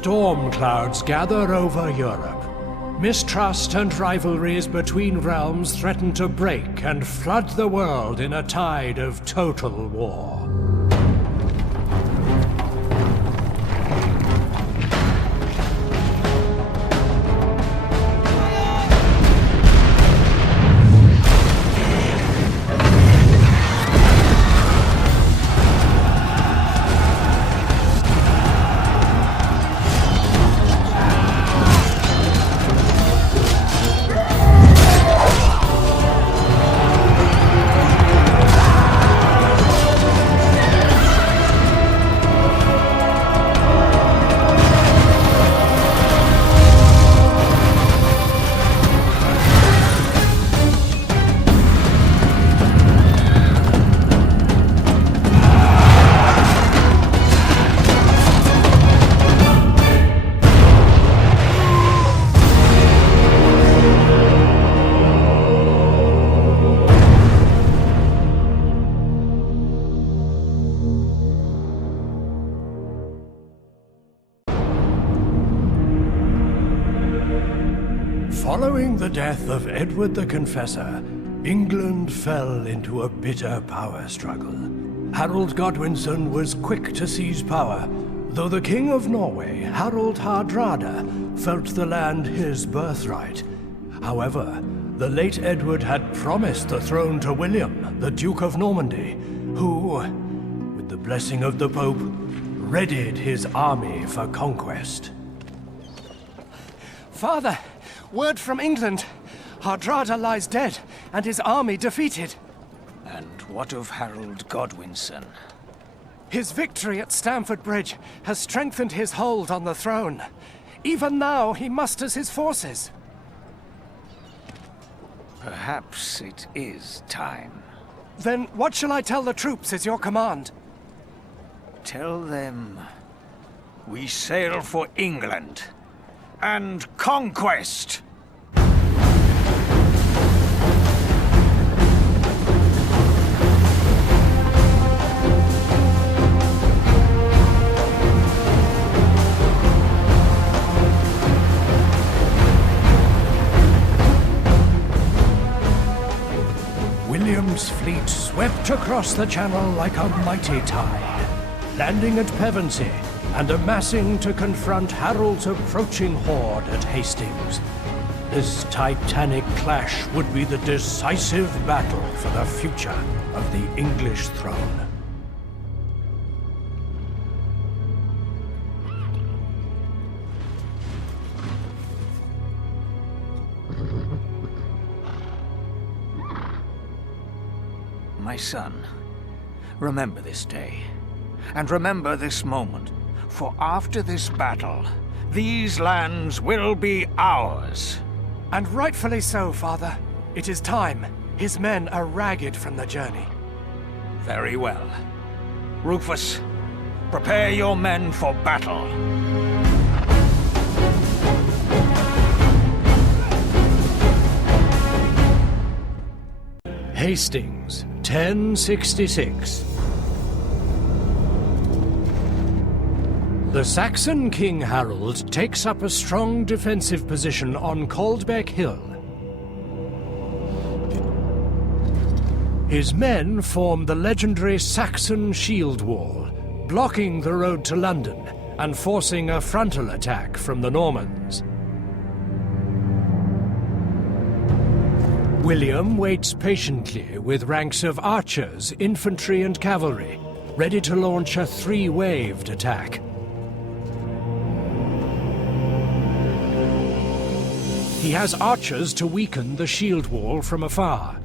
Storm clouds gather over Europe. Mistrust and rivalries between realms threaten to break and flood the world in a tide of total war. Following the death of Edward the Confessor, England fell into a bitter power struggle. Harold Godwinson was quick to seize power, though the King of Norway, Harald Hardrada, felt the land his birthright. However, the late Edward had promised the throne to William, the Duke of Normandy, who, with the blessing of the Pope, readied his army for conquest. Father! Word from England! Hardrada lies dead, and his army defeated. And what of Harold Godwinson? His victory at Stamford Bridge has strengthened his hold on the throne. Even now, he musters his forces. Perhaps it is time. Then what shall I tell the troops is your command? Tell them we sail for England and conquest! William's fleet swept across the channel like a mighty tide, landing at Pevensey and amassing to confront Harold's approaching horde at Hastings. This titanic clash would be the decisive battle for the future of the English throne. My son, remember this day, and remember this moment. For after this battle, these lands will be ours. And rightfully so, Father. It is time. His men are ragged from the journey. Very well. Rufus, prepare your men for battle. Hastings, 1066. The Saxon King Harold takes up a strong defensive position on Caldbeck Hill. His men form the legendary Saxon Shield Wall, blocking the road to London and forcing a frontal attack from the Normans. William waits patiently with ranks of archers, infantry and cavalry, ready to launch a three-waved attack. He has archers to weaken the shield wall from afar.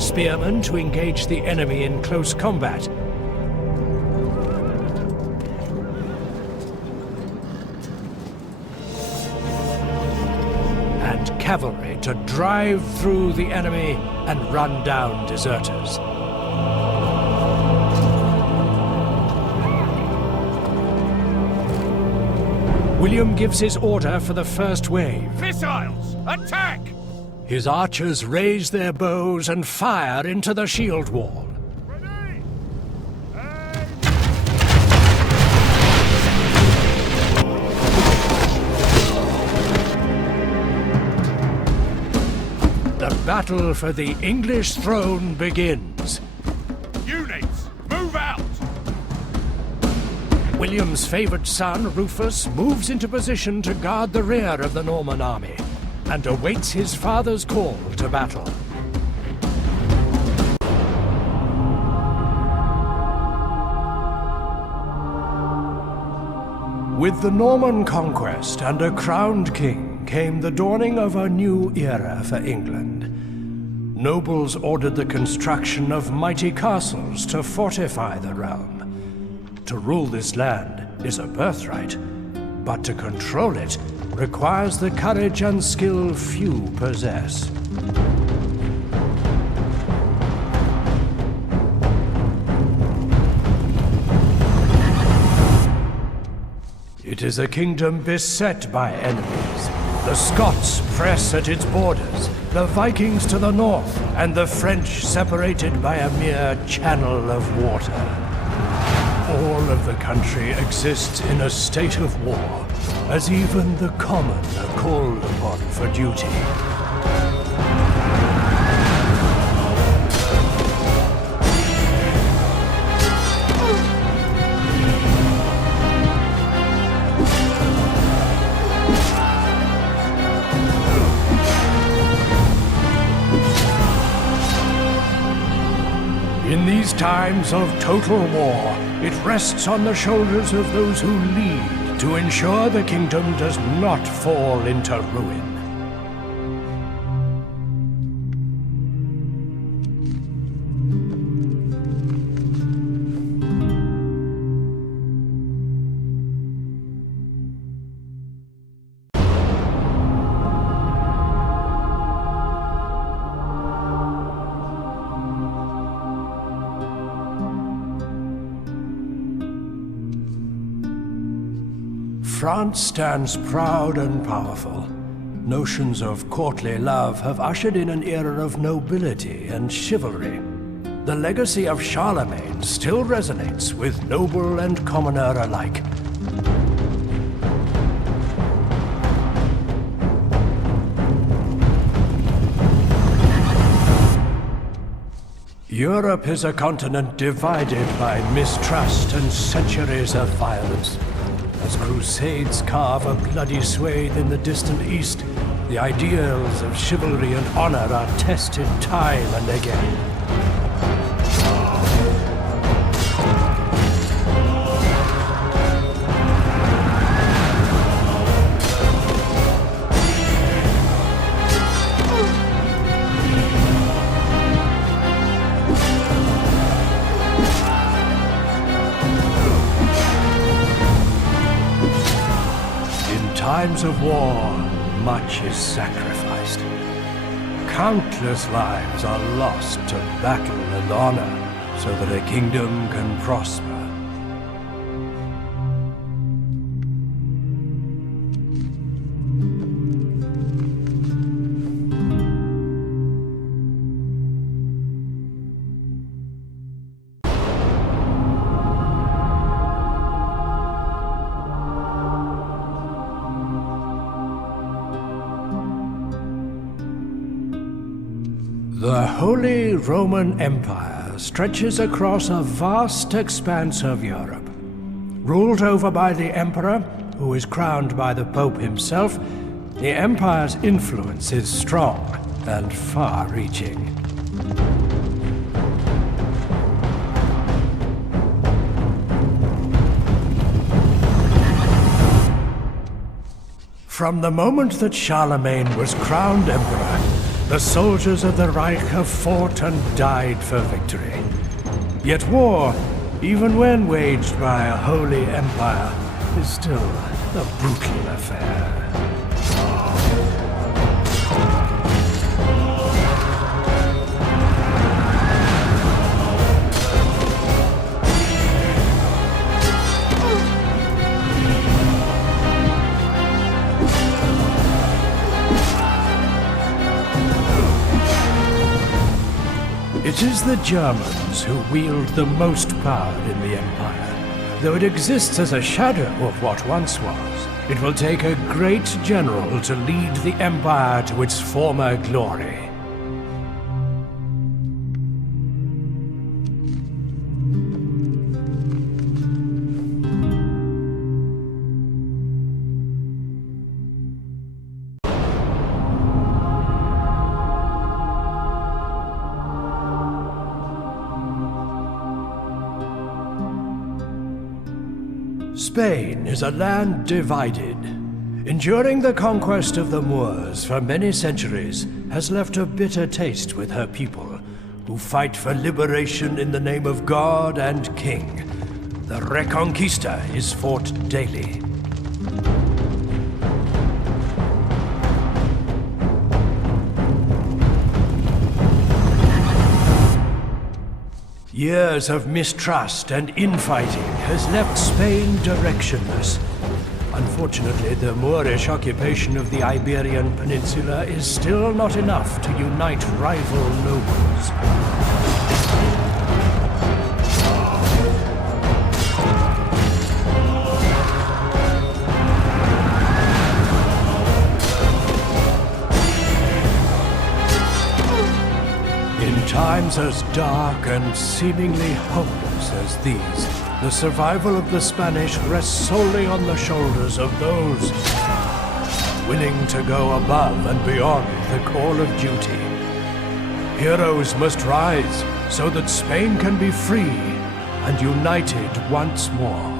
Spearmen to engage the enemy in close combat. And cavalry to drive through the enemy and run down deserters. William gives his order for the first wave. Missiles! Attack! His archers raise their bows and fire into the shield wall. Ready! battle for the English throne begins. Units, move out! William's favored son, Rufus, moves into position to guard the rear of the Norman army and awaits his father's call to battle. With the Norman conquest and a crowned king came the dawning of a new era for England. Nobles ordered the construction of mighty castles to fortify the realm. To rule this land is a birthright, but to control it requires the courage and skill few possess. It is a kingdom beset by enemies. The Scots press at its borders, the Vikings to the north, and the French separated by a mere channel of water. All of the country exists in a state of war, as even the common are called upon for duty. In these times of total war, it rests on the shoulders of those who lead to ensure the kingdom does not fall into ruin. France stands proud and powerful. Notions of courtly love have ushered in an era of nobility and chivalry. The legacy of Charlemagne still resonates with noble and commoner alike. Europe is a continent divided by mistrust and centuries of violence. As Crusades carve a bloody swathe in the distant east, the ideals of chivalry and honor are tested time and again. Times of war, much is sacrificed. Countless lives are lost to battle and honor so that a kingdom can prosper. The Holy Roman Empire stretches across a vast expanse of Europe. Ruled over by the Emperor, who is crowned by the Pope himself, the Empire's influence is strong and far-reaching. From the moment that Charlemagne was crowned Emperor, the soldiers of the Reich have fought and died for victory. Yet war, even when waged by a holy empire, is still a brutal affair. It is the Germans who wield the most power in the Empire. Though it exists as a shadow of what once was, it will take a great general to lead the Empire to its former glory. Spain is a land divided. Enduring the conquest of the Moors for many centuries has left a bitter taste with her people, who fight for liberation in the name of God and King. The Reconquista is fought daily. Years of mistrust and infighting has left Spain directionless. Unfortunately, the Moorish occupation of the Iberian Peninsula is still not enough to unite rival nobles. In times as dark and seemingly hopeless as these, the survival of the Spanish rests solely on the shoulders of those willing to go above and beyond the call of duty. Heroes must rise so that Spain can be free and united once more.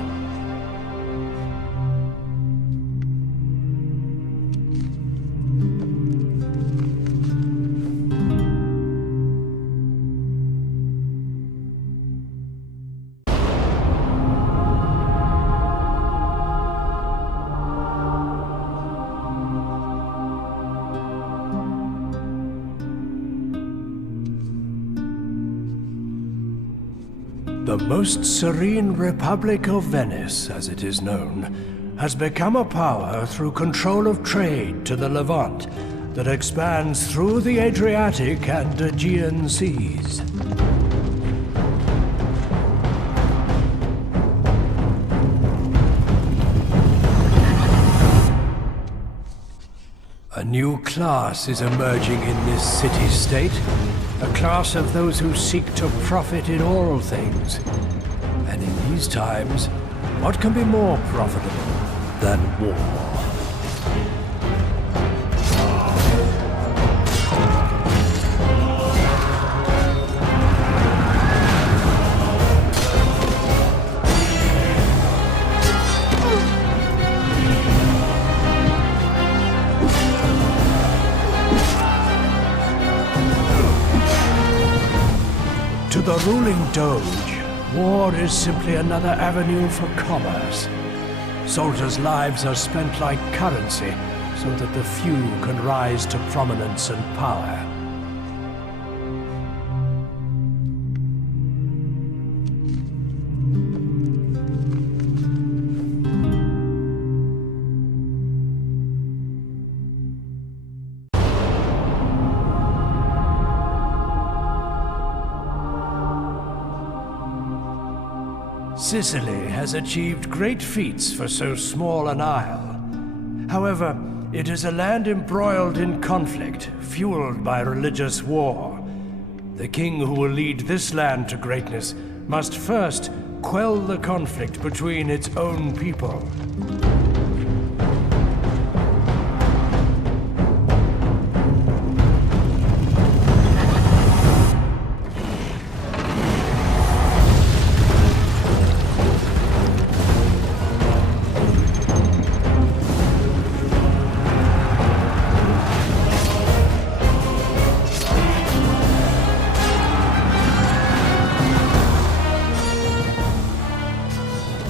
The most serene Republic of Venice, as it is known, has become a power through control of trade to the Levant that expands through the Adriatic and Aegean seas. A new class is emerging in this city-state. A class of those who seek to profit in all things. And in these times, what can be more profitable than war? To the ruling Doge, war is simply another avenue for commerce. Soldiers' lives are spent like currency, so that the few can rise to prominence and power. Sicily has achieved great feats for so small an isle. However, it is a land embroiled in conflict, fueled by religious war. The king who will lead this land to greatness must first quell the conflict between its own people.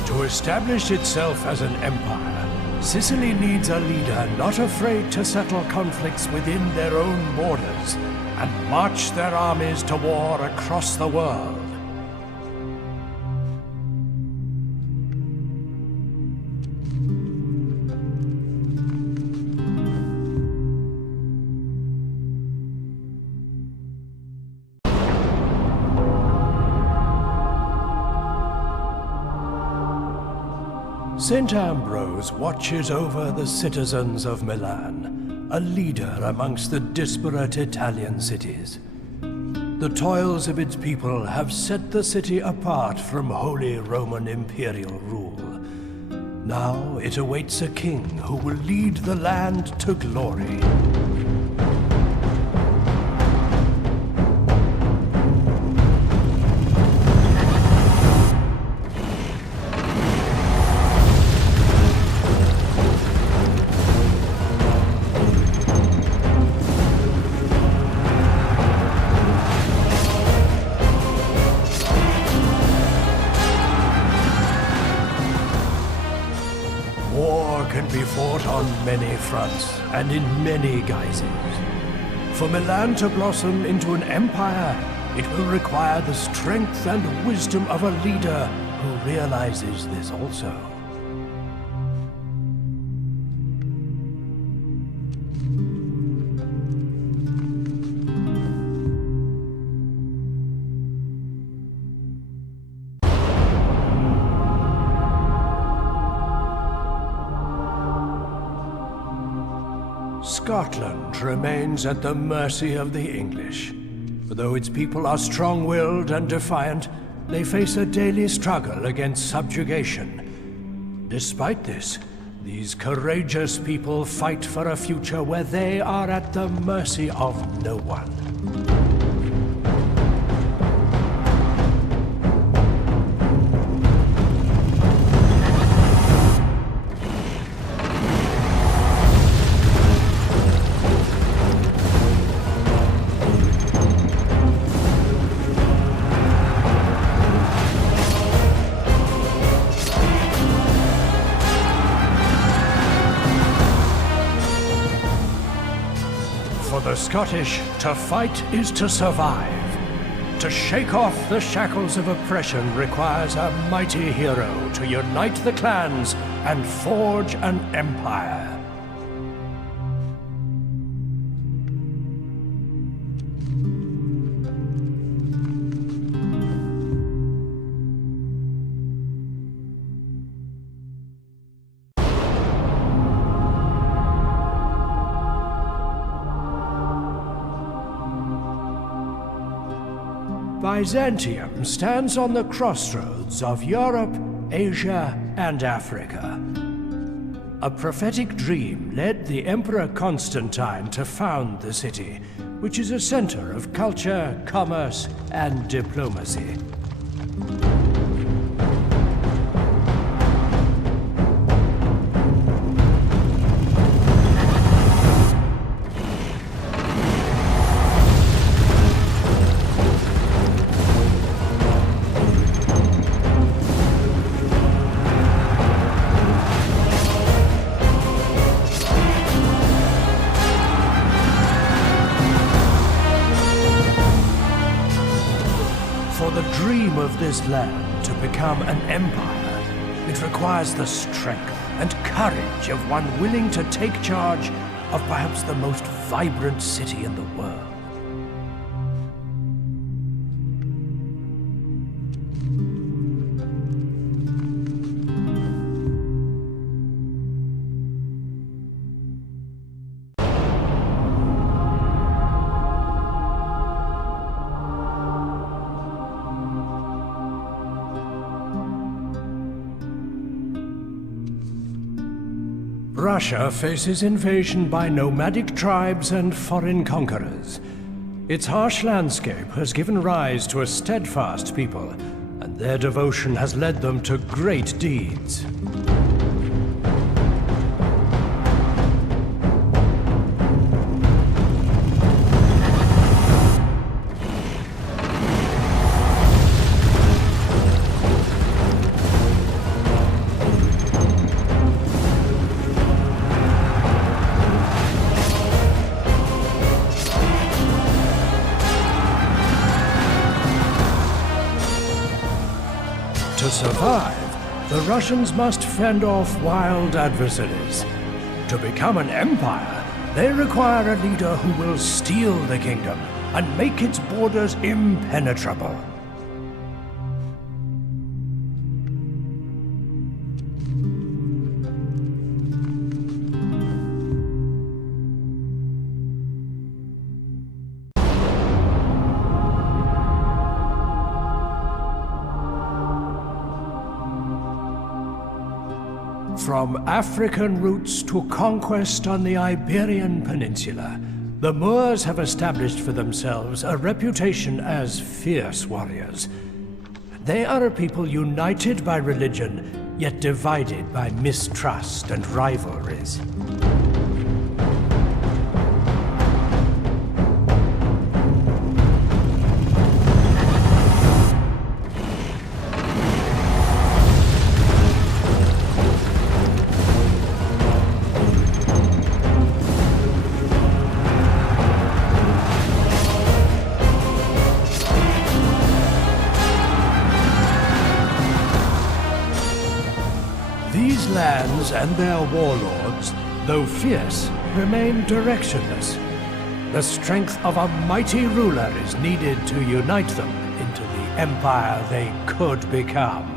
To establish itself as an empire, Sicily needs a leader not afraid to settle conflicts within their own borders and march their armies to war across the world. St. Ambrose watches over the citizens of Milan, a leader amongst the disparate Italian cities. The toils of its people have set the city apart from Holy Roman Imperial rule. Now it awaits a king who will lead the land to glory. on many fronts and in many guises. For Milan to blossom into an empire, it will require the strength and wisdom of a leader who realizes this also. Scotland remains at the mercy of the English. Though its people are strong-willed and defiant, they face a daily struggle against subjugation. Despite this, these courageous people fight for a future where they are at the mercy of no one. For the Scottish, to fight is to survive. To shake off the shackles of oppression requires a mighty hero to unite the clans and forge an empire. Byzantium stands on the crossroads of Europe, Asia, and Africa. A prophetic dream led the Emperor Constantine to found the city, which is a center of culture, commerce, and diplomacy. This land to become an empire, it requires the strength and courage of one willing to take charge of perhaps the most vibrant city in the world. Russia faces invasion by nomadic tribes and foreign conquerors. Its harsh landscape has given rise to a steadfast people, and their devotion has led them to great deeds. To survive, the Russians must fend off wild adversaries. To become an empire, they require a leader who will steal the kingdom and make its borders impenetrable. From African roots to conquest on the Iberian Peninsula, the Moors have established for themselves a reputation as fierce warriors. They are a people united by religion, yet divided by mistrust and rivalries. lands and their warlords, though fierce, remain directionless. The strength of a mighty ruler is needed to unite them into the empire they could become.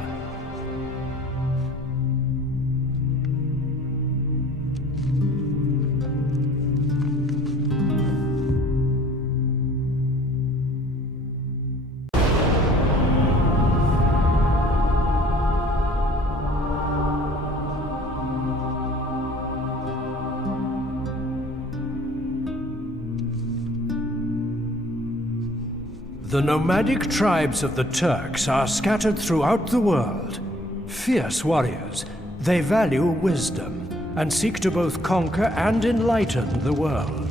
The nomadic tribes of the Turks are scattered throughout the world. Fierce warriors, they value wisdom and seek to both conquer and enlighten the world.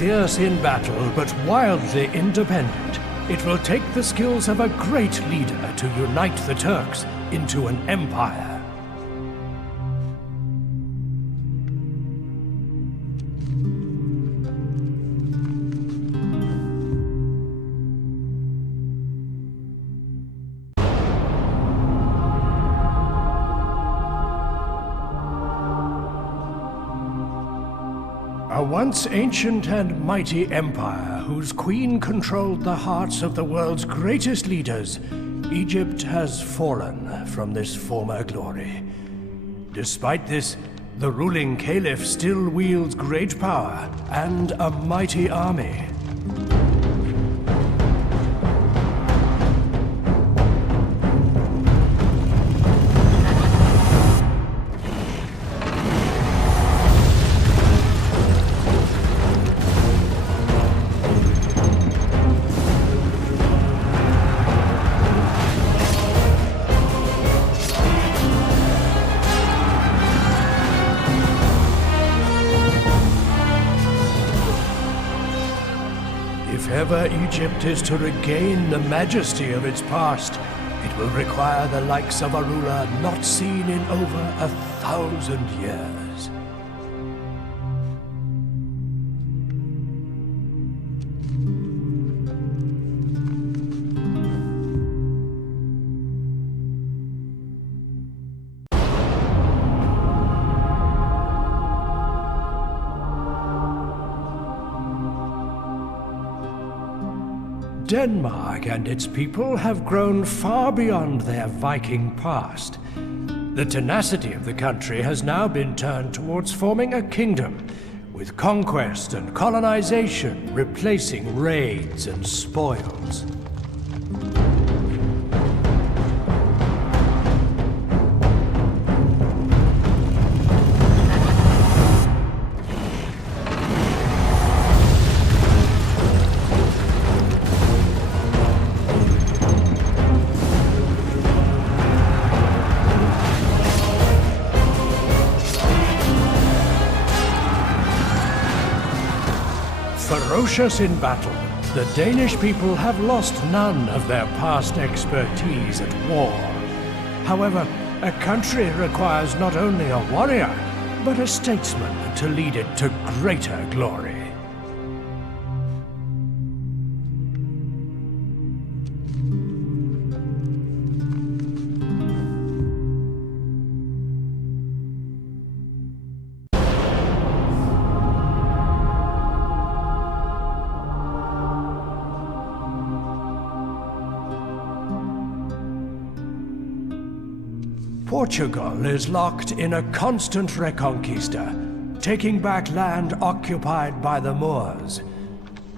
Fierce in battle, but wildly independent, it will take the skills of a great leader to unite the Turks into an empire. A once ancient and mighty empire whose queen controlled the hearts of the world's greatest leaders, Egypt has fallen from this former glory. Despite this, the ruling caliph still wields great power and a mighty army. If ever Egypt is to regain the majesty of its past, it will require the likes of a ruler not seen in over 1,000 years. Denmark and its people have grown far beyond their Viking past. The tenacity of the country has now been turned towards forming a kingdom, with conquest and colonization replacing raids and spoils. Ferocious in battle, the Danish people have lost none of their past expertise at war. However, a country requires not only a warrior, but a statesman to lead it to greater glory. Portugal is locked in a constant reconquista, taking back land occupied by the Moors.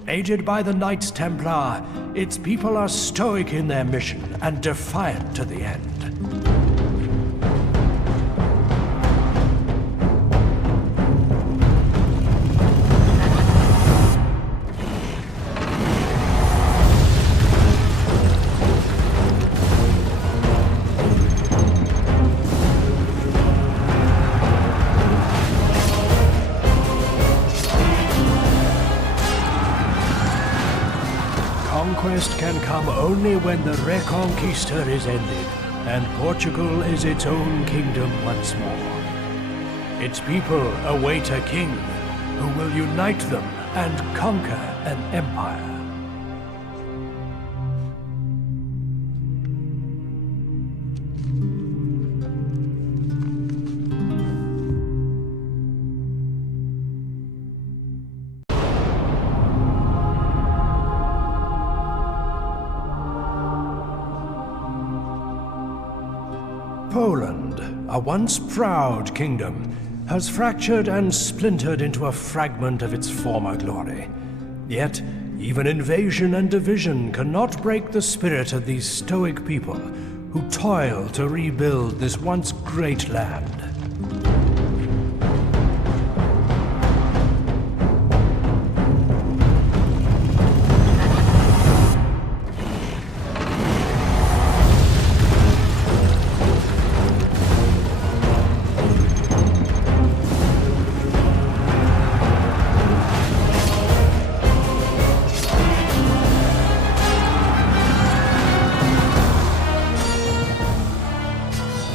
Aided by the Knights Templar, its people are stoic in their mission and defiant to the end. conquest can come only when the Reconquista is ended, and Portugal is its own kingdom once more. Its people await a king who will unite them and conquer an empire. Poland, a once proud kingdom, has fractured and splintered into a fragment of its former glory. Yet, even invasion and division cannot break the spirit of these stoic people who toil to rebuild this once great land.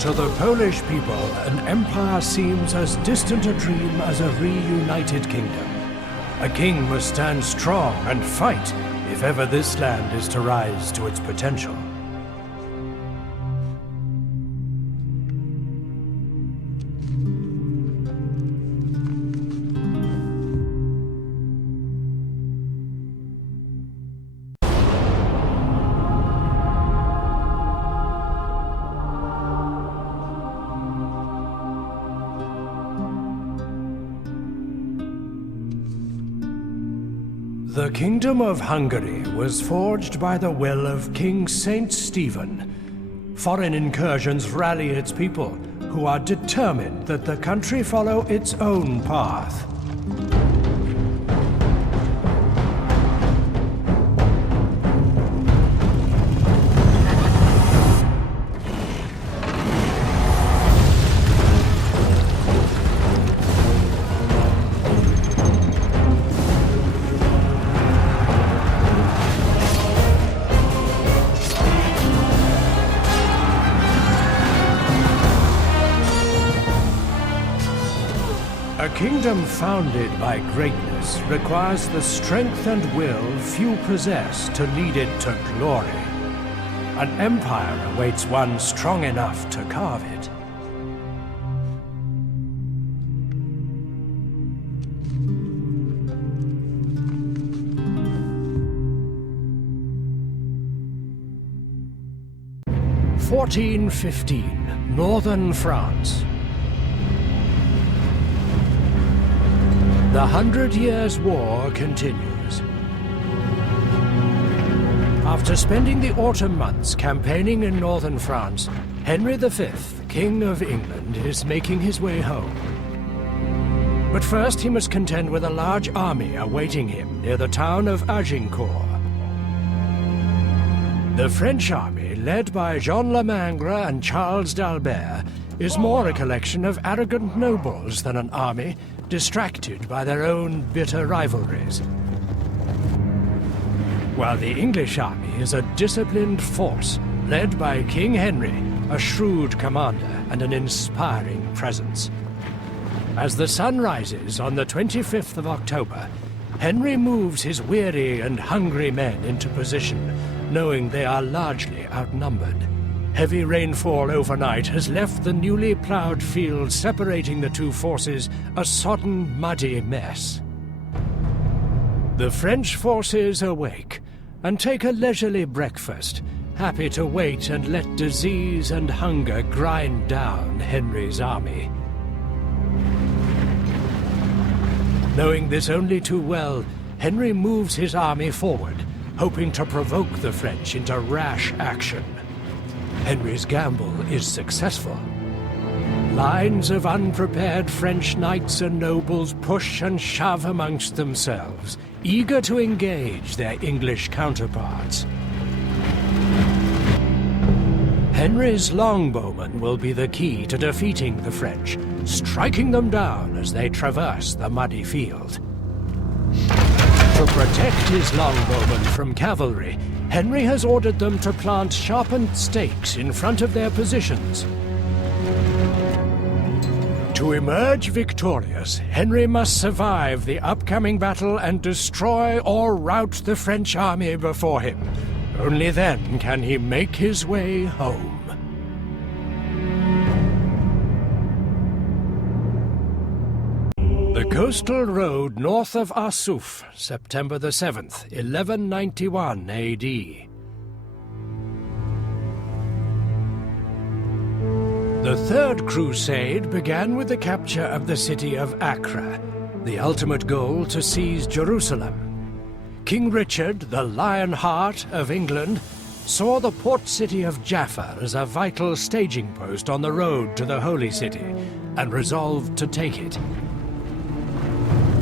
To the Polish people, an empire seems as distant a dream as a reunited kingdom. A king must stand strong and fight if ever this land is to rise to its potential. The Kingdom of Hungary was forged by the will of King Saint Stephen. Foreign incursions rally its people, who are determined that the country follow its own path. A kingdom founded by greatness requires the strength and will few possess to lead it to glory. An empire awaits one strong enough to carve it. (1415), northern France. The 100 Years' War continues. After spending the autumn months campaigning in northern France, Henry V, King of England, is making his way home. But first he must contend with a large army awaiting him near the town of Agincourt. The French army, led by Jean Le Mangre and Charles d'Albert, is more a collection of arrogant nobles than an army distracted by their own bitter rivalries. While the English army is a disciplined force led by King Henry, a shrewd commander and an inspiring presence. As the sun rises on the 25th of October, Henry moves his weary and hungry men into position, knowing they are largely outnumbered. Heavy rainfall overnight has left the newly plowed field separating the two forces a sodden, muddy mess. The French forces awake and take a leisurely breakfast, happy to wait and let disease and hunger grind down Henry's army. Knowing this only too well, Henry moves his army forward, hoping to provoke the French into rash action. Henry's gamble is successful. Lines of unprepared French knights and nobles push and shove amongst themselves, eager to engage their English counterparts. Henry's longbowmen will be the key to defeating the French, striking them down as they traverse the muddy field. To protect his longbowmen from cavalry, Henry has ordered them to plant sharpened stakes in front of their positions. To emerge victorious, Henry must survive the upcoming battle and destroy or rout the French army before him. Only then can he make his way home. The coastal road north of Arsuf, September the 7th, 1191 AD. The Third Crusade began with the capture of the city of Acre, the ultimate goal to seize Jerusalem. King Richard, the Lionheart of England, saw the port city of Jaffa as a vital staging post on the road to the Holy City, and resolved to take it.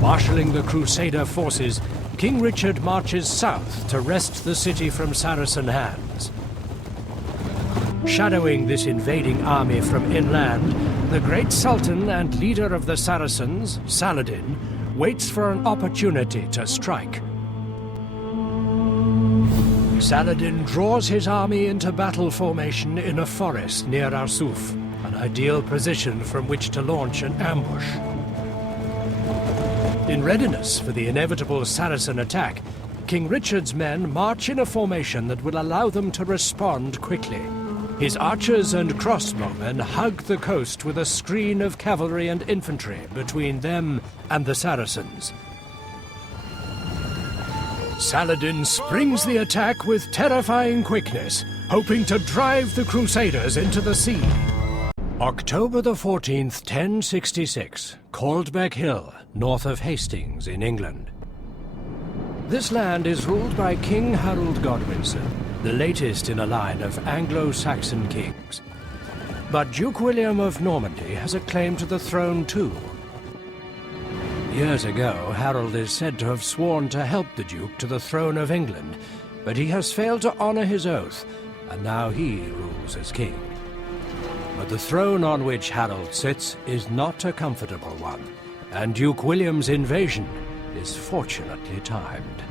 Marshalling the Crusader forces, King Richard marches south to wrest the city from Saracen hands. Shadowing this invading army from inland, the great Sultan and leader of the Saracens, Saladin, waits for an opportunity to strike. Saladin draws his army into battle formation in a forest near Arsuf, an ideal position from which to launch an ambush. In readiness for the inevitable Saracen attack, King Richard's men march in a formation that will allow them to respond quickly. His archers and crossbowmen hug the coast with a screen of cavalry and infantry between them and the Saracens. Saladin springs the attack with terrifying quickness, hoping to drive the Crusaders into the sea. October the 14th, 1066, Caldbeck Hill, north of Hastings in England. This land is ruled by King Harold Godwinson, the latest in a line of Anglo-Saxon kings. But Duke William of Normandy has a claim to the throne too. Years ago, Harold is said to have sworn to help the Duke to the throne of England, but he has failed to honor his oath, and now he rules as king. But the throne on which Harold sits is not a comfortable one, and Duke William's invasion is fortunately timed.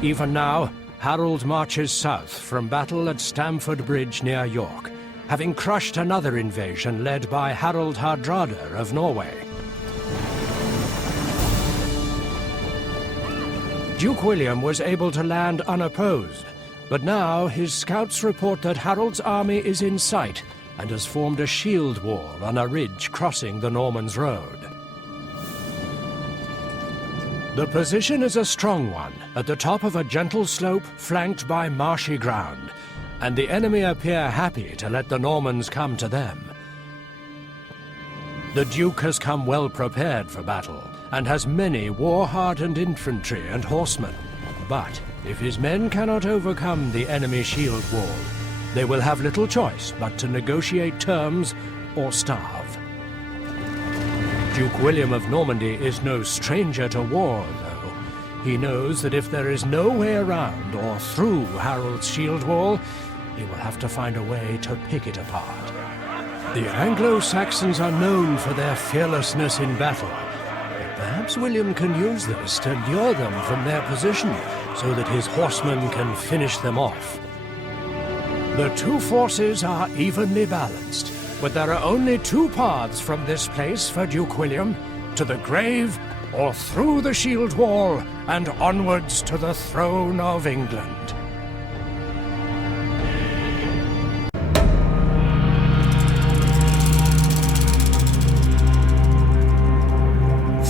Even now, Harold marches south from battle at Stamford Bridge near York, having crushed another invasion led by Harald Hardrada of Norway. Duke William was able to land unopposed, but now his scouts report that Harold's army is in sight and has formed a shield wall on a ridge crossing the Norman's Road. The position is a strong one, at the top of a gentle slope flanked by marshy ground, and the enemy appear happy to let the Normans come to them. The Duke has come well prepared for battle, and has many war-hardened infantry and horsemen. But if his men cannot overcome the enemy shield wall, they will have little choice but to negotiate terms or starve. Duke William of Normandy is no stranger to war, though. He knows that if there is no way around or through Harold's shield wall, he will have to find a way to pick it apart. The Anglo-Saxons are known for their fearlessness in battle, but perhaps William can use this to lure them from their position so that his horsemen can finish them off. The two forces are evenly balanced, but there are only two paths from this place for Duke William: to the grave or through the shield wall and onwards to the throne of England.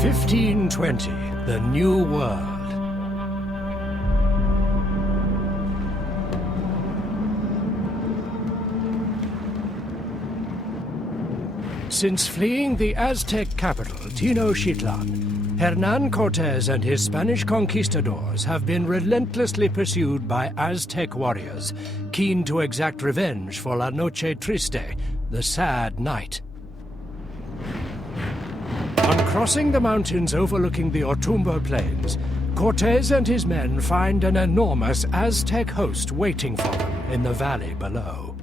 (1520) The New World. Since fleeing the Aztec capital, Tenochtitlan, Hernán Cortés and his Spanish conquistadors have been relentlessly pursued by Aztec warriors, keen to exact revenge for La Noche Triste, the sad night. On crossing the mountains overlooking the Otumba plains, Cortés and his men find an enormous Aztec host waiting for them in the valley below.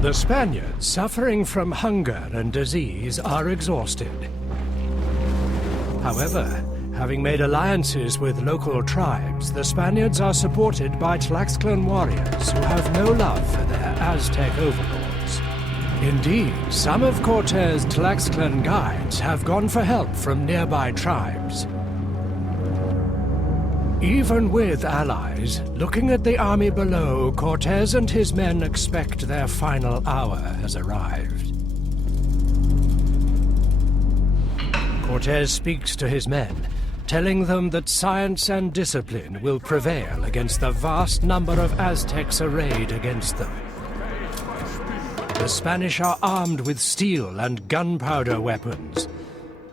The Spaniards, suffering from hunger and disease, are exhausted. However, having made alliances with local tribes, the Spaniards are supported by Tlaxcalan warriors who have no love for their Aztec overlords. Indeed, some of Cortés' Tlaxcalan guides have gone for help from nearby tribes. Even with allies, looking at the army below, Cortés and his men expect their final hour has arrived. Cortés speaks to his men, telling them that science and discipline will prevail against the vast number of Aztecs arrayed against them. The Spanish are armed with steel and gunpowder weapons,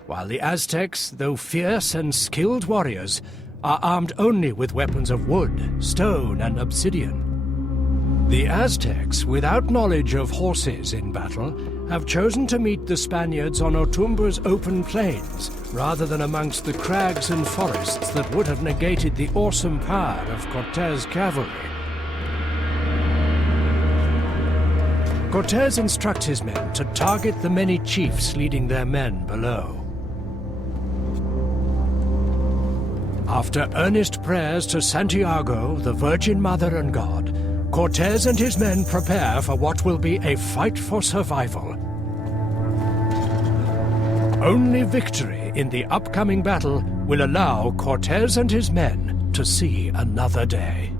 while the Aztecs, though fierce and skilled warriors, are armed only with weapons of wood, stone, and obsidian. The Aztecs, without knowledge of horses in battle, have chosen to meet the Spaniards on Otumba's open plains, rather than amongst the crags and forests that would have negated the awesome power of Cortés' cavalry. Cortés instructs his men to target the many chiefs leading their men below. After earnest prayers to Santiago, the Virgin Mother and God, Cortés and his men prepare for what will be a fight for survival. Only victory in the upcoming battle will allow Cortés and his men to see another day.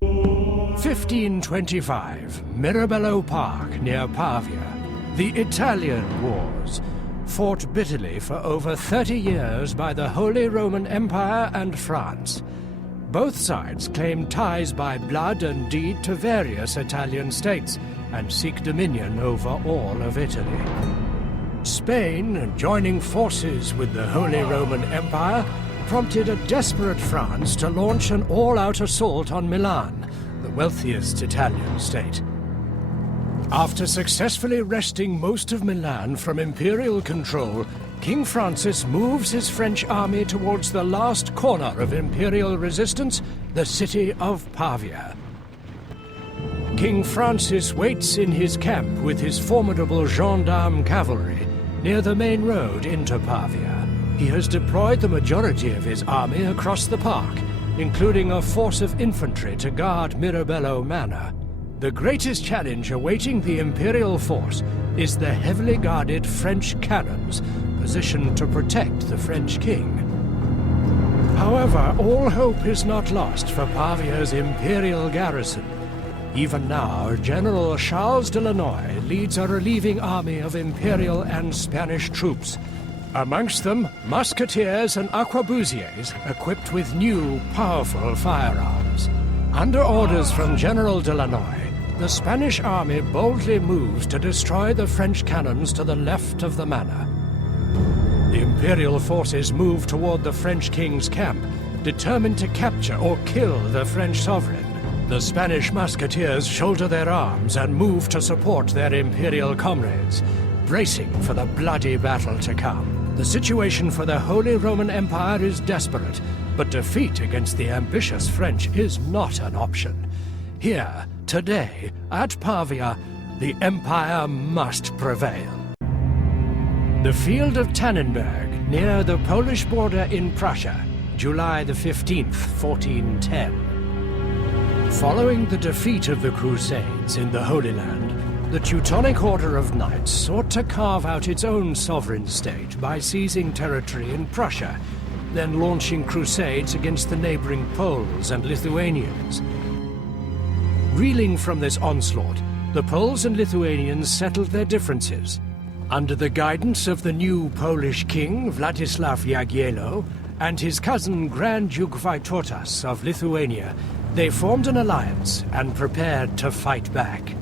1525, Mirabello Park near Pavia. The Italian Wars, fought bitterly for over 30 years by the Holy Roman Empire and France. Both sides claim ties by blood and deed to various Italian states and seek dominion over all of Italy. Spain, joining forces with the Holy Roman Empire, prompted a desperate France to launch an all-out assault on Milan, the wealthiest Italian state. After successfully wresting most of Milan from imperial control, King Francis moves his French army towards the last corner of imperial resistance, the city of Pavia. King Francis waits in his camp with his formidable gendarme cavalry near the main road into Pavia. He has deployed the majority of his army across the park, including a force of infantry to guard Mirabello Manor. The greatest challenge awaiting the imperial force is the heavily guarded French cannons, positioned to protect the French king. However, all hope is not lost for Pavia's imperial garrison. Even now, General Charles de Lannoy leads a relieving army of imperial and Spanish troops. Amongst them, musketeers and arquebusiers equipped with new, powerful firearms. Under orders from General de Lannoy, the Spanish army boldly moves to destroy the French cannons to the left of the manor. The imperial forces move toward the French king's camp, determined to capture or kill the French sovereign. The Spanish musketeers shoulder their arms and move to support their imperial comrades, bracing for the bloody battle to come. The situation for the Holy Roman Empire is desperate, but defeat against the ambitious French is not an option. Here, today, at Pavia, the Empire must prevail. The field of Tannenberg, near the Polish border in Prussia, July the 15th, 1410. Following the defeat of the Crusades in the Holy Land, the Teutonic Order of Knights sought to carve out its own sovereign state by seizing territory in Prussia, then launching crusades against the neighboring Poles and Lithuanians. Reeling from this onslaught, the Poles and Lithuanians settled their differences. Under the guidance of the new Polish king, Władysław Jagiello, and his cousin Grand Duke Vytautas of Lithuania, they formed an alliance and prepared to fight back.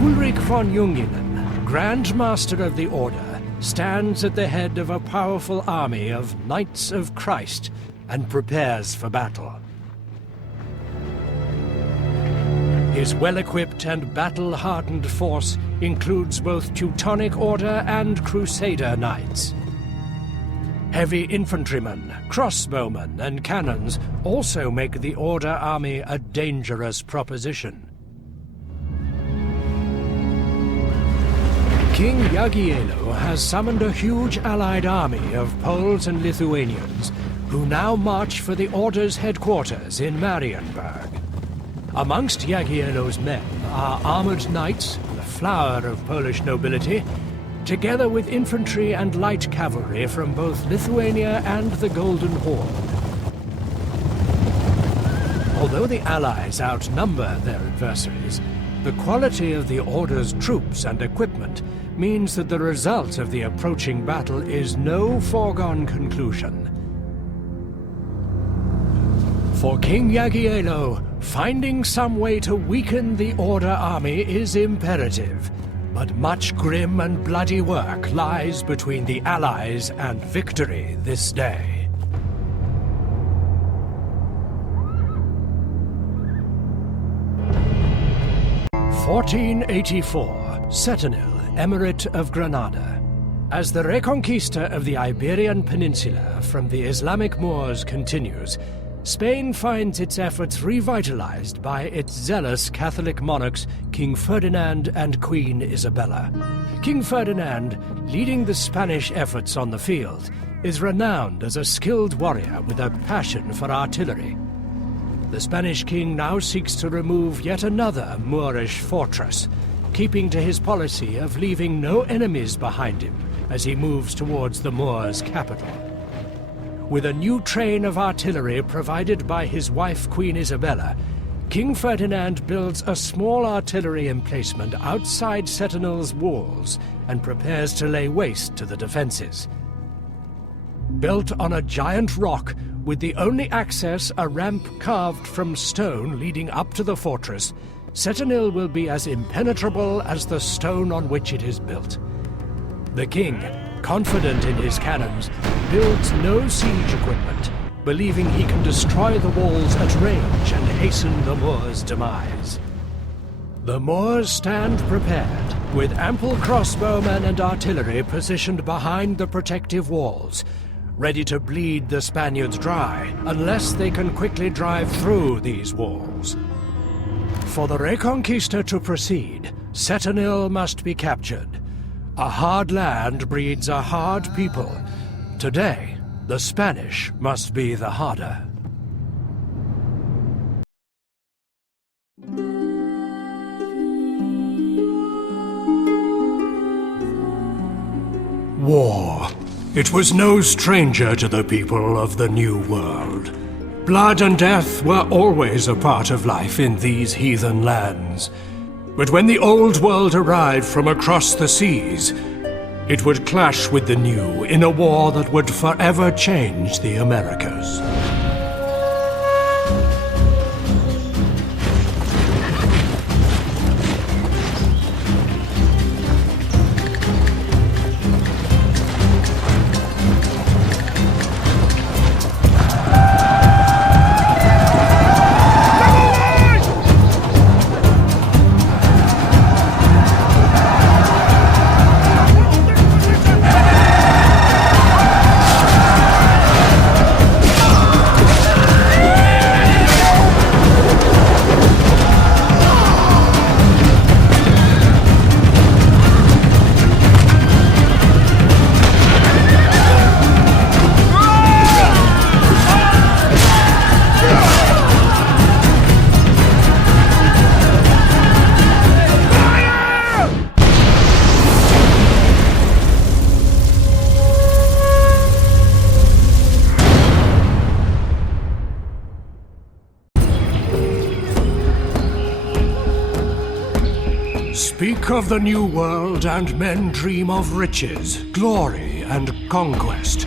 Ulrich von Jungingen, Grand Master of the Order, stands at the head of a powerful army of Knights of Christ and prepares for battle. His well-equipped and battle-hardened force includes both Teutonic Order and Crusader Knights. Heavy infantrymen, crossbowmen, and cannons also make the Order army a dangerous proposition. King Jagiello has summoned a huge allied army of Poles and Lithuanians, who now march for the Order's headquarters in Marienburg. Amongst Jagiello's men are armored knights, the flower of Polish nobility, together with infantry and light cavalry from both Lithuania and the Golden Horde. Although the Allies outnumber their adversaries, the quality of the Order's troops and equipment means that the result of the approaching battle is no foregone conclusion. For King Jagiello, finding some way to weaken the Order army is imperative, but much grim and bloody work lies between the Allies and victory this day. 1484, Setenil, Emirate of Granada. As the reconquista of the Iberian Peninsula from the Islamic Moors continues, Spain finds its efforts revitalized by its zealous Catholic monarchs, King Ferdinand and Queen Isabella. King Ferdinand, leading the Spanish efforts on the field, is renowned as a skilled warrior with a passion for artillery. The Spanish king now seeks to remove yet another Moorish fortress, keeping to his policy of leaving no enemies behind him as he moves towards the Moors' capital. With a new train of artillery provided by his wife Queen Isabella, King Ferdinand builds a small artillery emplacement outside Setenil's walls and prepares to lay waste to the defenses. Built on a giant rock, with the only access a ramp carved from stone leading up to the fortress, Setenil will be as impenetrable as the stone on which it is built. The king, confident in his cannons, builds no siege equipment, believing he can destroy the walls at range and hasten the Moors' demise. The Moors stand prepared, with ample crossbowmen and artillery positioned behind the protective walls, ready to bleed the Spaniards dry, unless they can quickly drive through these walls. For the Reconquista to proceed, Setenil must be captured. A hard land breeds a hard people. Today, the Spanish must be the harder. War. It was no stranger to the people of the New World. Blood and death were always a part of life in these heathen lands. But when the Old World arrived from across the seas, it would clash with the New in a war that would forever change the Americas. Speak of the New World and men dream of riches, glory, and conquest.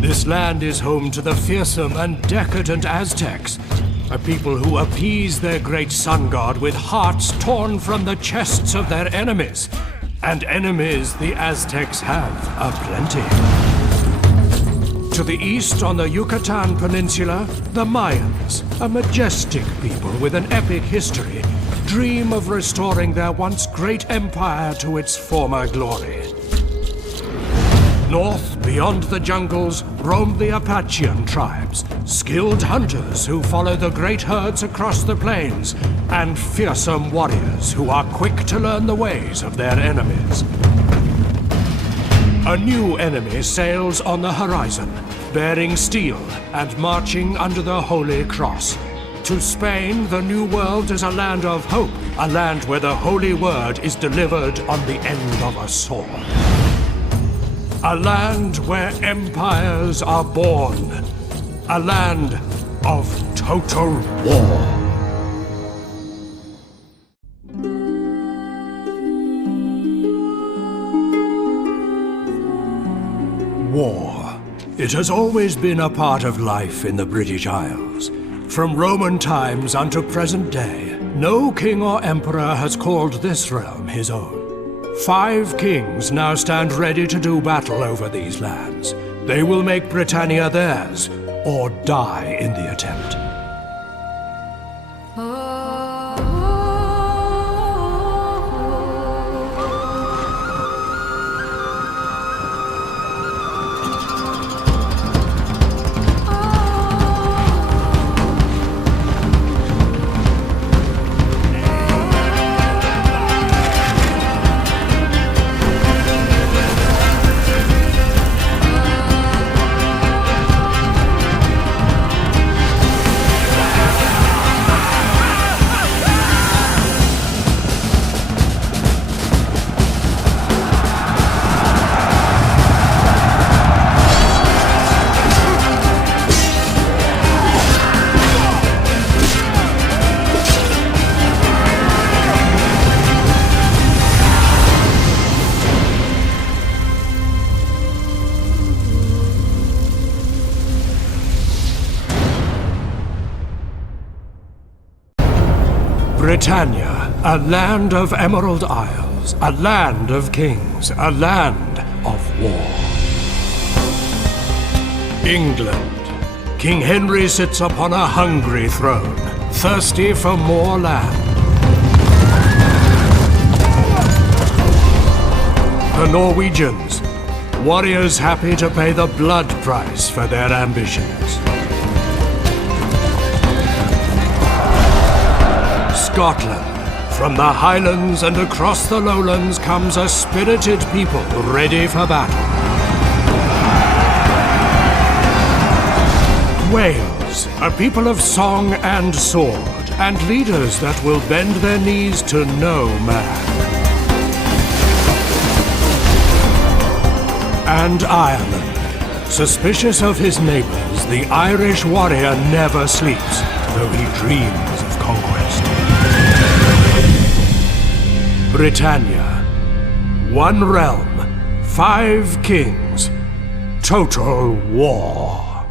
This land is home to the fearsome and decadent Aztecs, a people who appease their great sun god with hearts torn from the chests of their enemies. And enemies the Aztecs have aplenty. To the east on the Yucatan Peninsula, the Mayans, a majestic people with an epic history, dream of restoring their once great empire to its former glory. North, beyond the jungles, roam the Apachean tribes, skilled hunters who follow the great herds across the plains, and fearsome warriors who are quick to learn the ways of their enemies. A new enemy sails on the horizon, bearing steel and marching under the Holy Cross. To Spain, the New World is a land of hope, a land where the Holy Word is delivered on the end of a sword. A land where empires are born. A land of total war. War. It has always been a part of life in the British Isles. From Roman times unto present day, no king or emperor has called this realm his own. 5 kings now stand ready to do battle over these lands. They will make Britannia theirs, or die in the attempt. Britannia, a land of emerald isles, a land of kings, a land of war. England. King Henry sits upon a hungry throne, thirsty for more land. The Norwegians, warriors happy to pay the blood price for their ambitions. Scotland. From the Highlands and across the lowlands comes a spirited people ready for battle. Wales, a people of song and sword, and leaders that will bend their knees to no man. And Ireland. Suspicious of his neighbors, the Irish warrior never sleeps, though he dreams of conquest. Britannia. 1 realm, 5 kings, total war.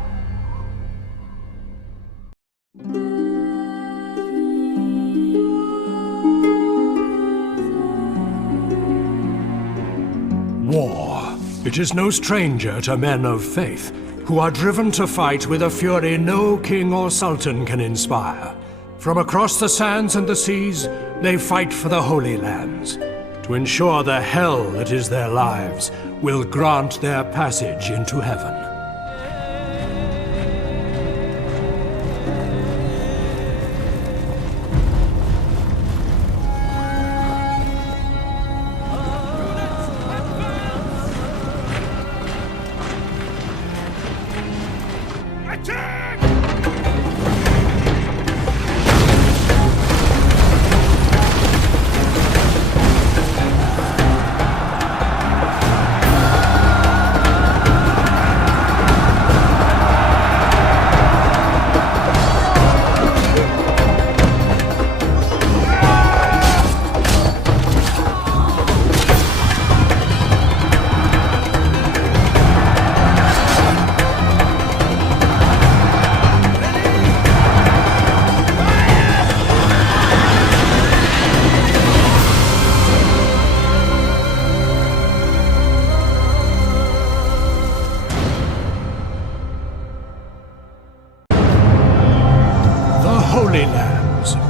War. It is no stranger to men of faith, who are driven to fight with a fury no king or sultan can inspire. From across the sands and the seas, they fight for the Holy Lands, to ensure the hell that is their lives will grant their passage into heaven.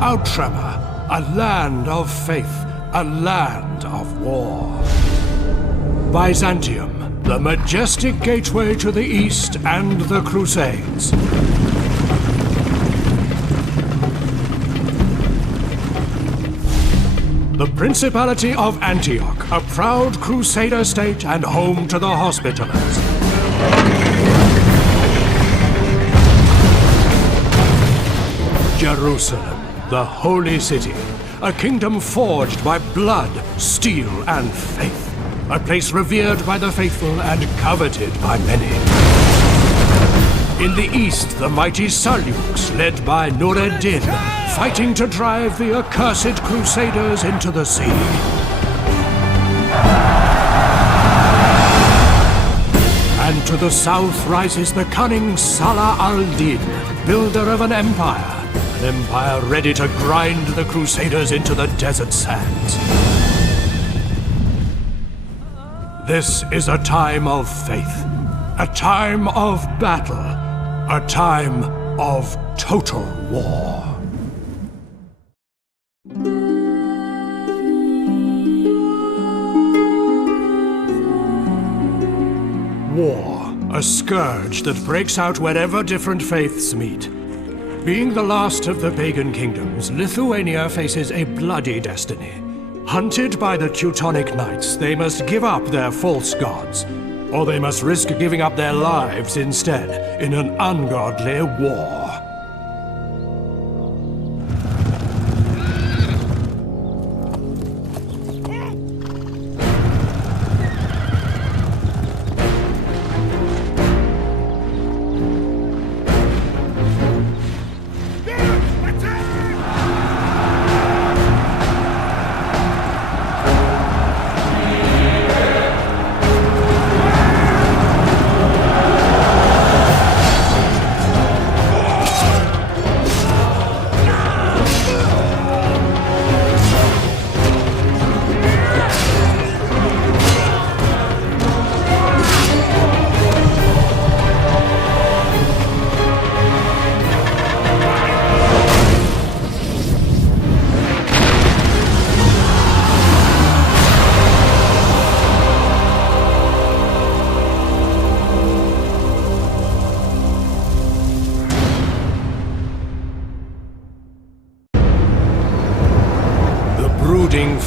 Outremer, a land of faith, a land of war. Byzantium, the majestic gateway to the east and the Crusades. The Principality of Antioch, a proud Crusader state and home to the Hospitallers. Jerusalem, the holy city, a kingdom forged by blood, steel, and faith. A place revered by the faithful and coveted by many. In the east, the mighty Seljuks, led by Nur ed-Din, fighting to drive the accursed Crusaders into the sea. And to the south rises the cunning Salah al-Din, builder of an empire ready to grind the Crusaders into the desert sands. This is a time of faith, a time of battle, a time of total war. War, a scourge that breaks out wherever different faiths meet. Being the last of the pagan kingdoms, Lithuania faces a bloody destiny. Hunted by the Teutonic knights, they must give up their false gods, or they must risk giving up their lives instead in an ungodly war.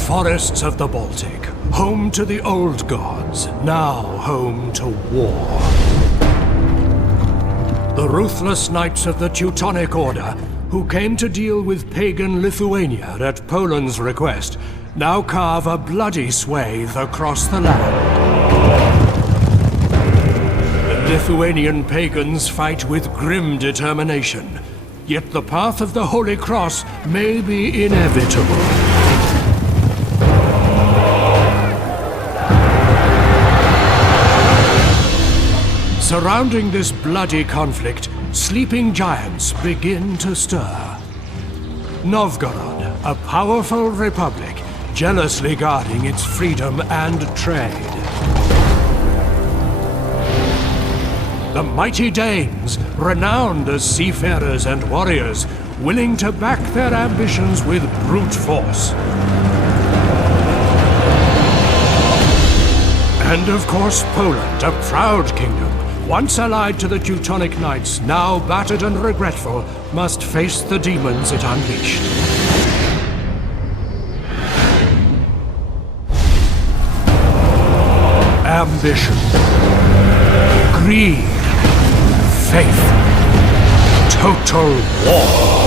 Forests of the Baltic, home to the old gods, now home to war. The ruthless knights of the Teutonic Order, who came to deal with pagan Lithuania at Poland's request, now carve a bloody swathe across the land. The Lithuanian pagans fight with grim determination, yet the path of the Holy Cross may be inevitable. Surrounding this bloody conflict, sleeping giants begin to stir. Novgorod, a powerful republic, jealously guarding its freedom and trade. The mighty Danes, renowned as seafarers and warriors, willing to back their ambitions with brute force. And of course, Poland, a proud kingdom, once allied to the Teutonic Knights, now battered and regretful, must face the demons it unleashed. Ambition, greed, faith, total war.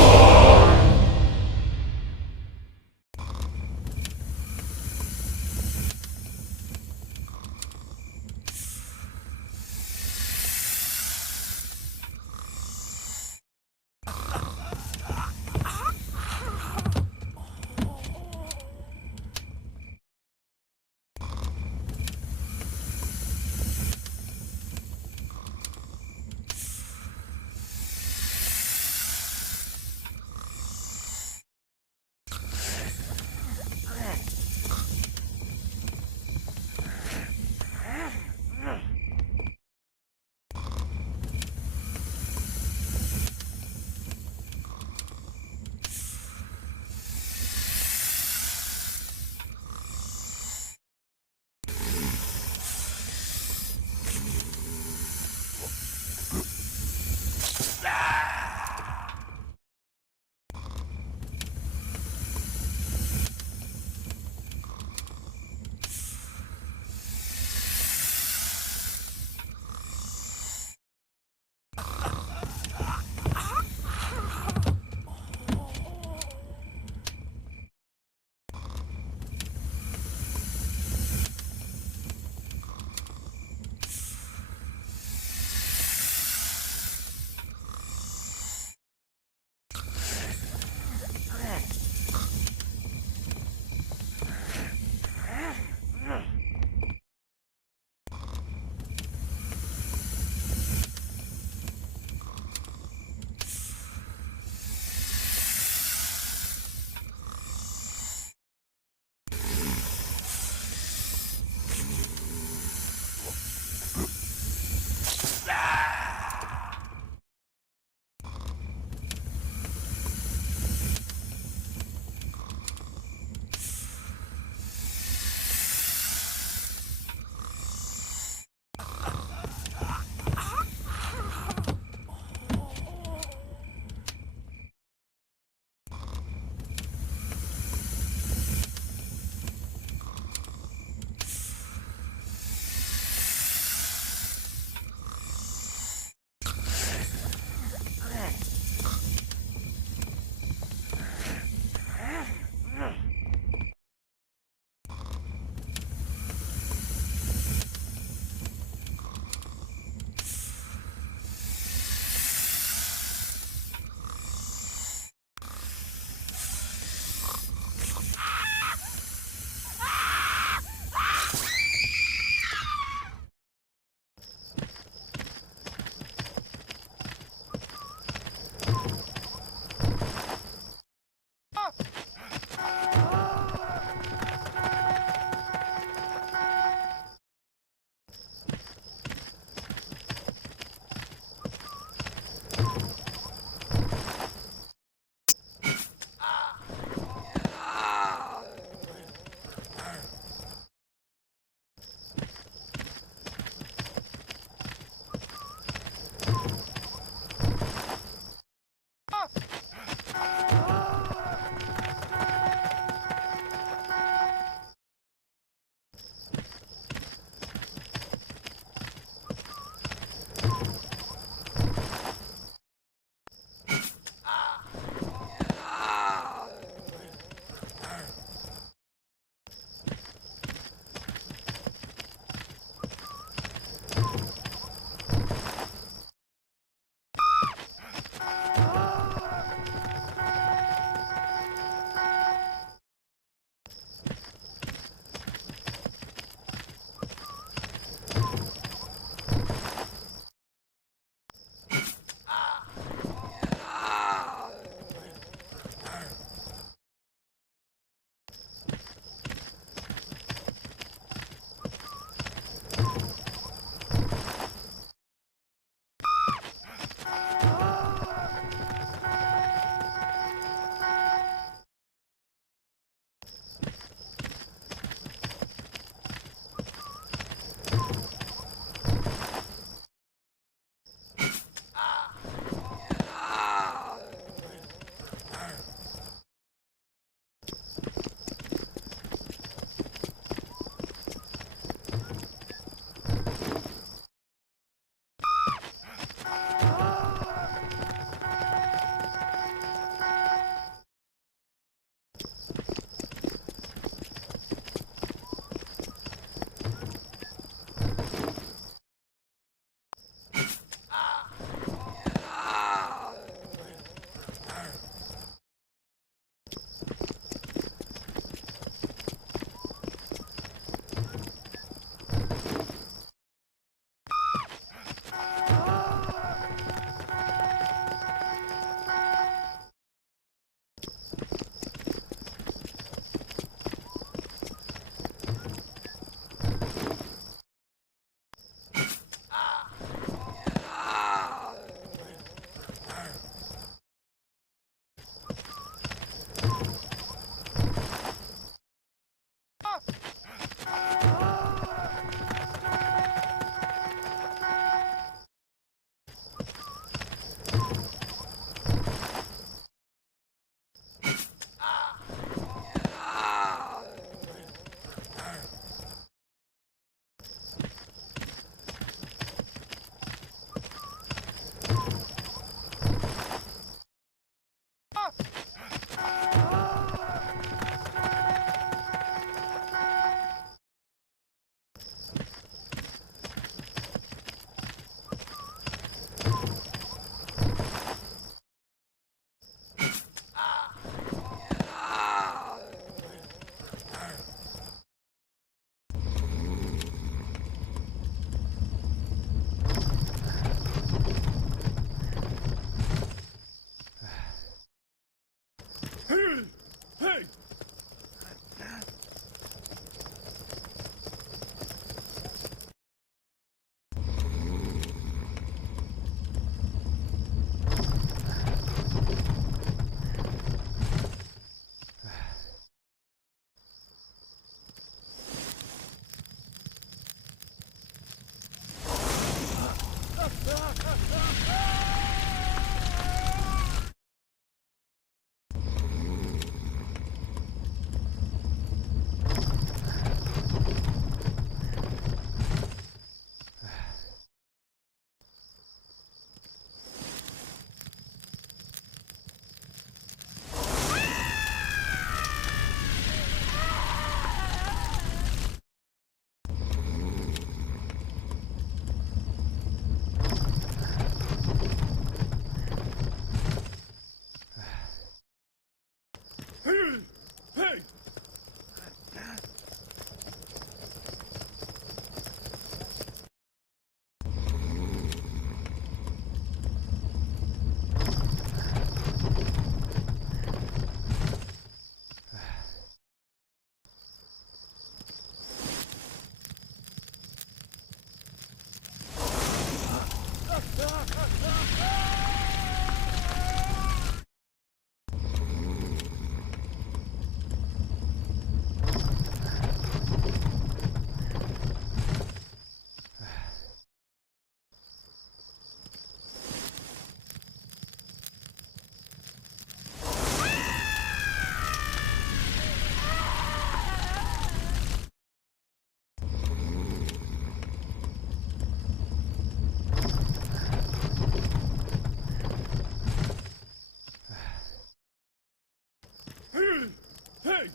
Oi!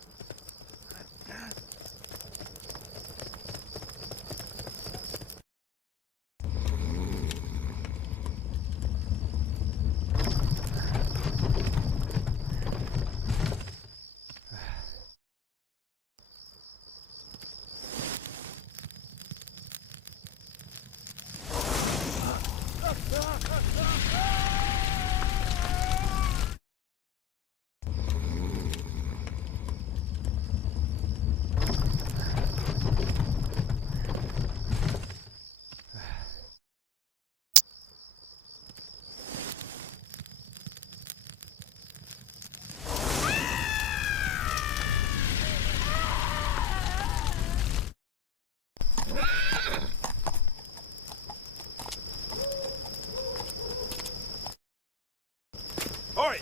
Oi!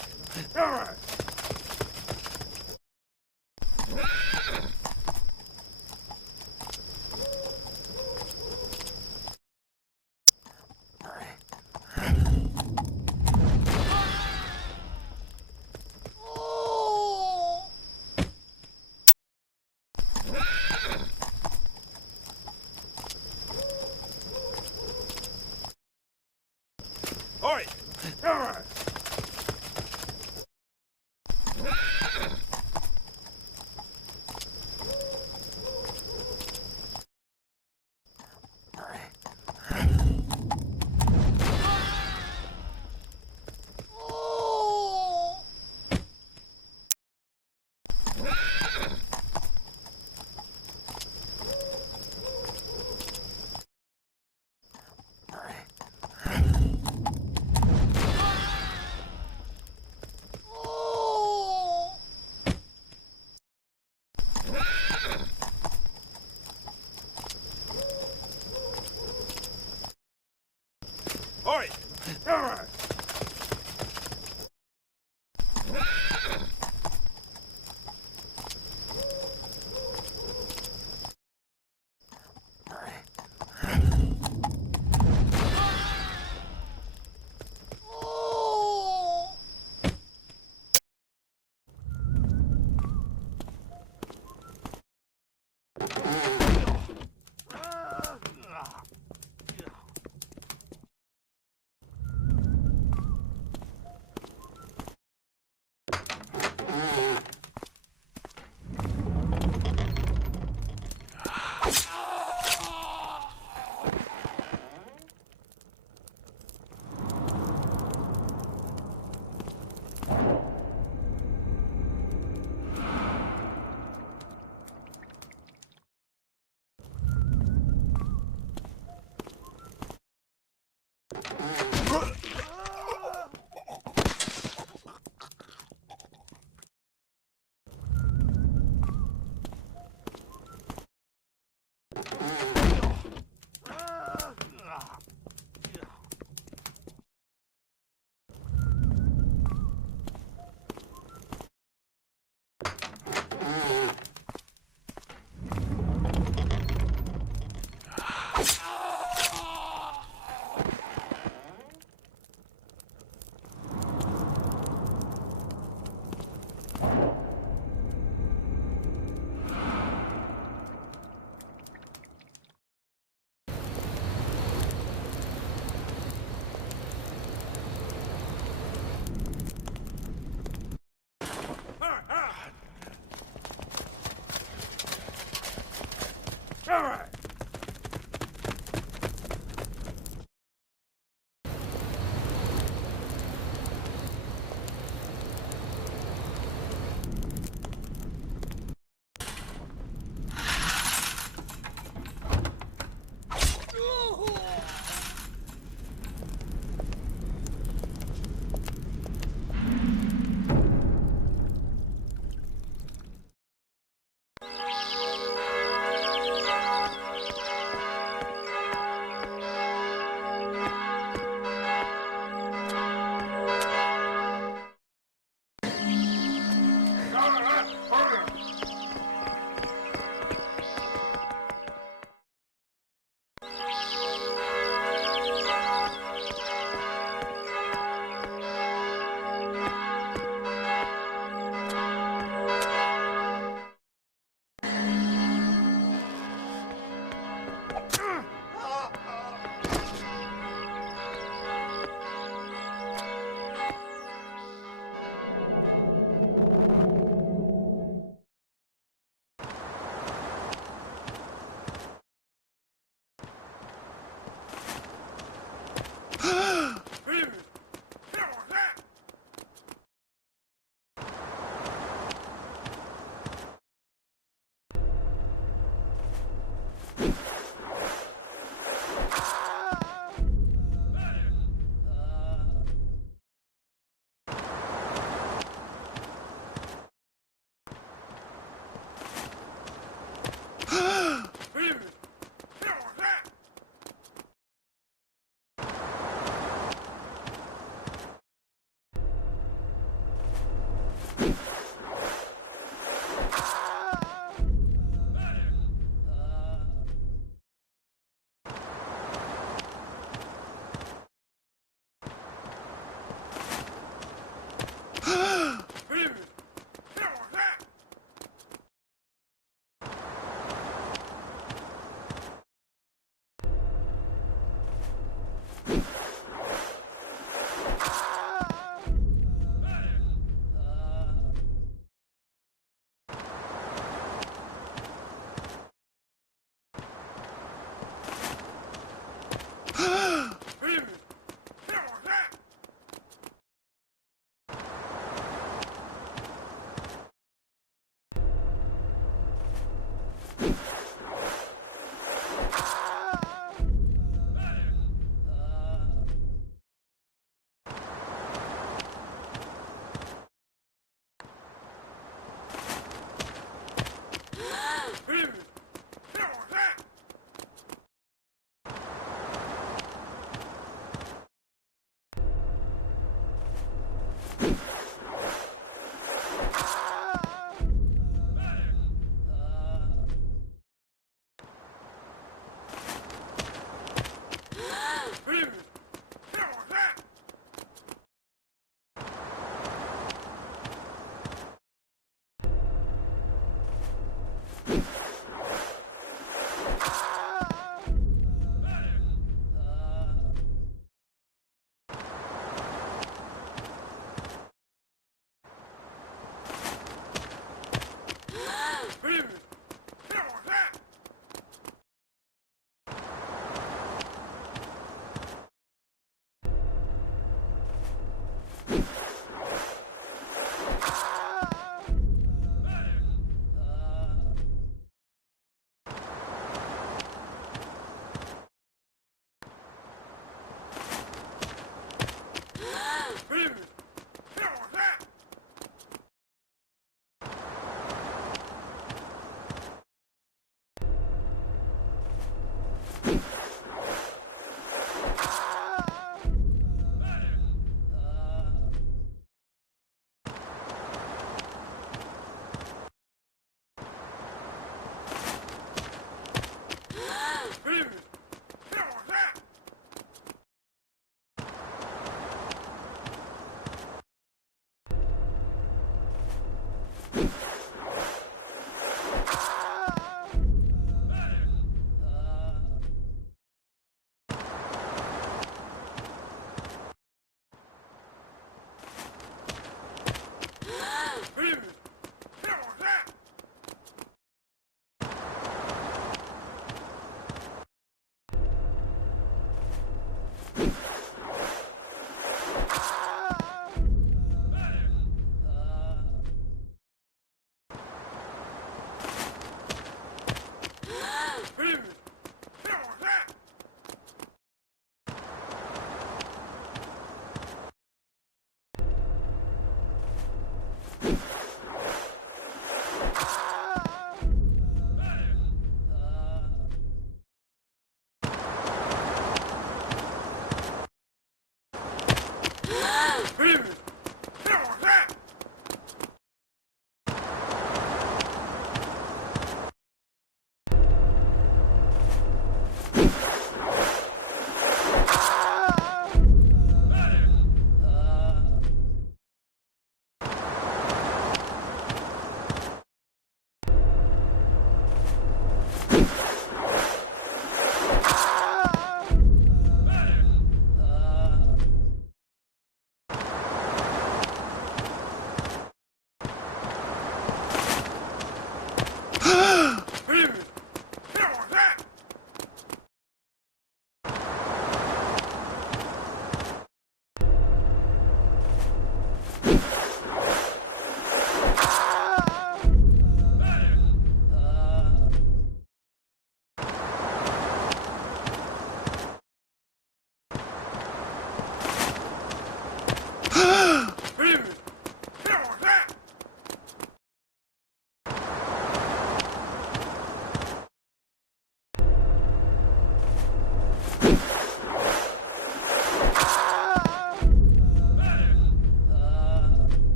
Oi!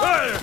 Fire!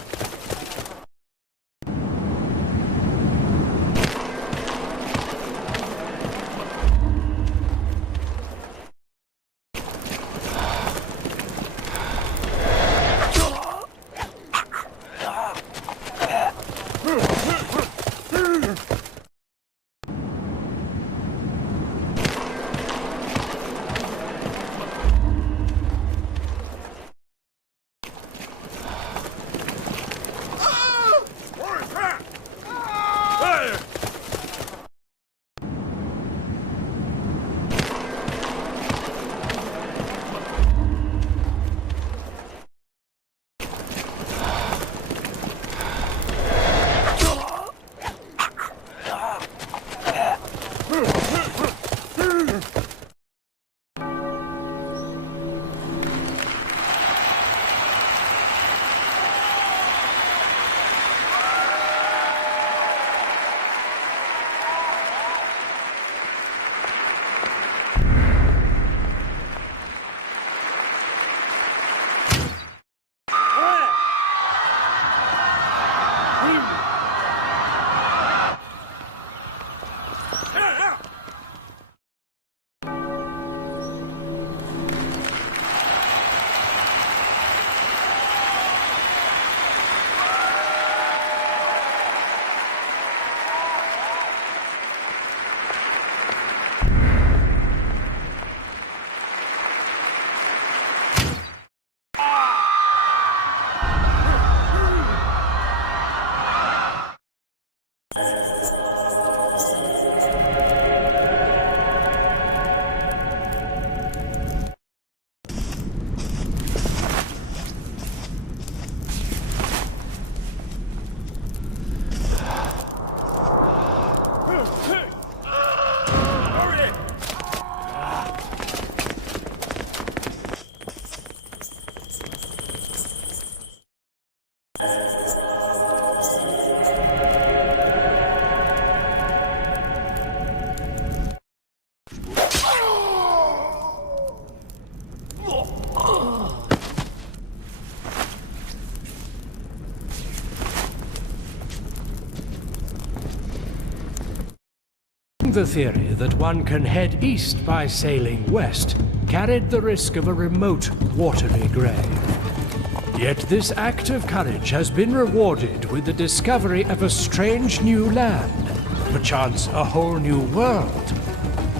The theory that one can head east by sailing west carried the risk of a remote, watery grave. Yet this act of courage has been rewarded with the discovery of a strange new land, perchance a whole new world.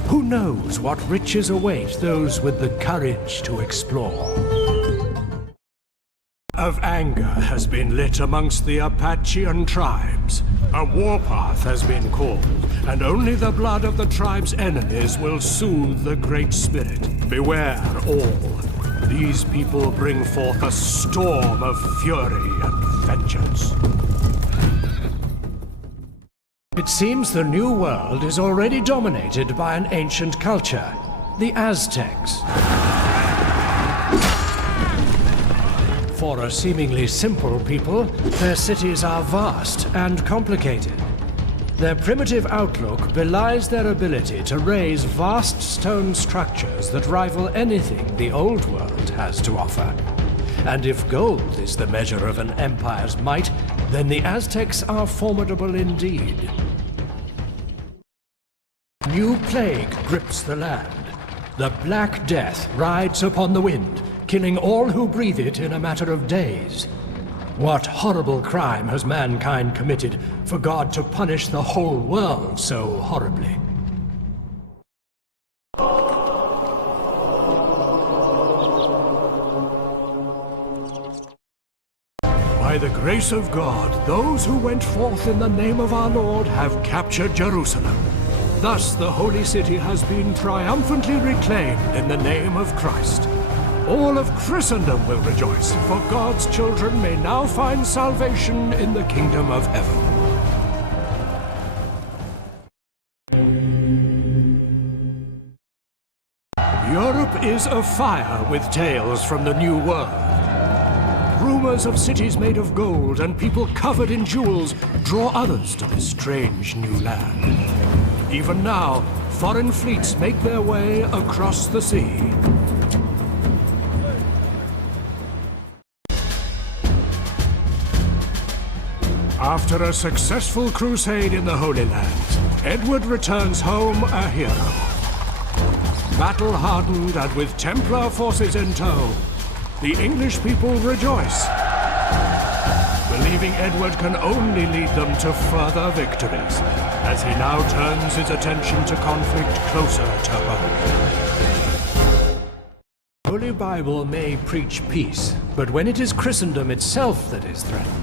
Who knows what riches await those with the courage to explore? Of anger has been lit amongst the Apachean tribes. A warpath has been called, and only the blood of the tribe's enemies will soothe the Great Spirit. Beware all. These people bring forth a storm of fury and vengeance. It seems the New World is already dominated by an ancient culture, the Aztecs. For a seemingly simple people, their cities are vast and complicated. Their primitive outlook belies their ability to raise vast stone structures that rival anything the Old World has to offer. And if gold is the measure of an empire's might, then the Aztecs are formidable indeed. New plague grips the land. The Black Death rides upon the wind, killing all who breathe it in a matter of days. What horrible crime has mankind committed for God to punish the whole world so horribly? By the grace of God, those who went forth in the name of our Lord have captured Jerusalem. Thus the holy city has been triumphantly reclaimed in the name of Christ. All of Christendom will rejoice, for God's children may now find salvation in the kingdom of heaven. Europe is afire with tales from the New World. Rumors of cities made of gold and people covered in jewels draw others to this strange new land. Even now, foreign fleets make their way across the sea. After a successful crusade in the Holy Lands, Edward returns home a hero. Battle-hardened and with Templar forces in tow, the English people rejoice, believing Edward can only lead them to further victories, as he now turns his attention to conflict closer to home. The Holy Bible may preach peace, but when it is Christendom itself that is threatened,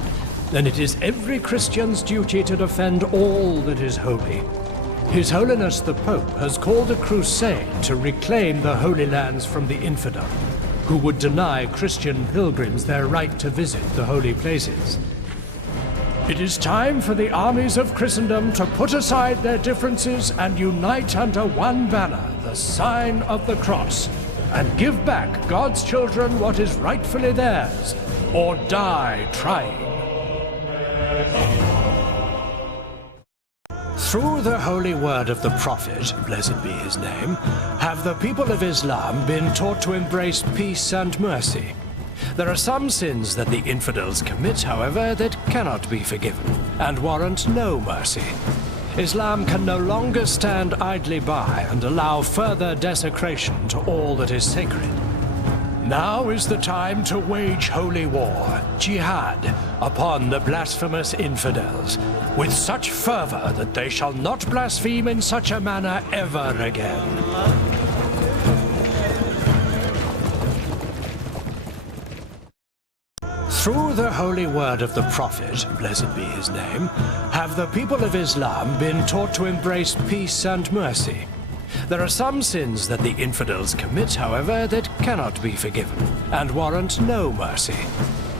then it is every Christian's duty to defend all that is holy. His Holiness the Pope has called a crusade to reclaim the Holy Lands from the infidel, who would deny Christian pilgrims their right to visit the holy places. It is time for the armies of Christendom to put aside their differences and unite under one banner, the sign of the cross, and give back God's children what is rightfully theirs, or die trying. Through the holy word of the Prophet, blessed be his name, have the people of Islam been taught to embrace peace and mercy. There are some sins that the infidels commit, however, that cannot be forgiven, and warrant no mercy. Islam can no longer stand idly by and allow further desecration to all that is sacred. Now is the time to wage holy war, jihad, upon the blasphemous infidels, with such fervor that they shall not blaspheme in such a manner ever again. Through the holy word of the Prophet, blessed be his name, have the people of Islam been taught to embrace peace and mercy. There are some sins that the infidels commit, however, that cannot be forgiven, and warrant no mercy.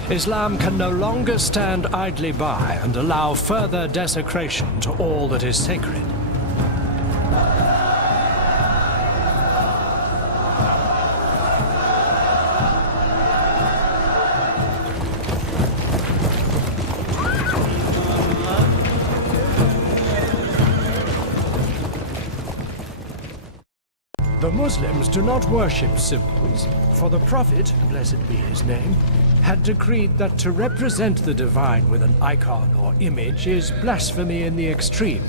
Islam can no longer stand idly by and allow further desecration to all that is sacred. The Muslims do not worship symbols, for the Prophet, blessed be his name, had decreed that to represent the divine with an icon or image is blasphemy in the extreme.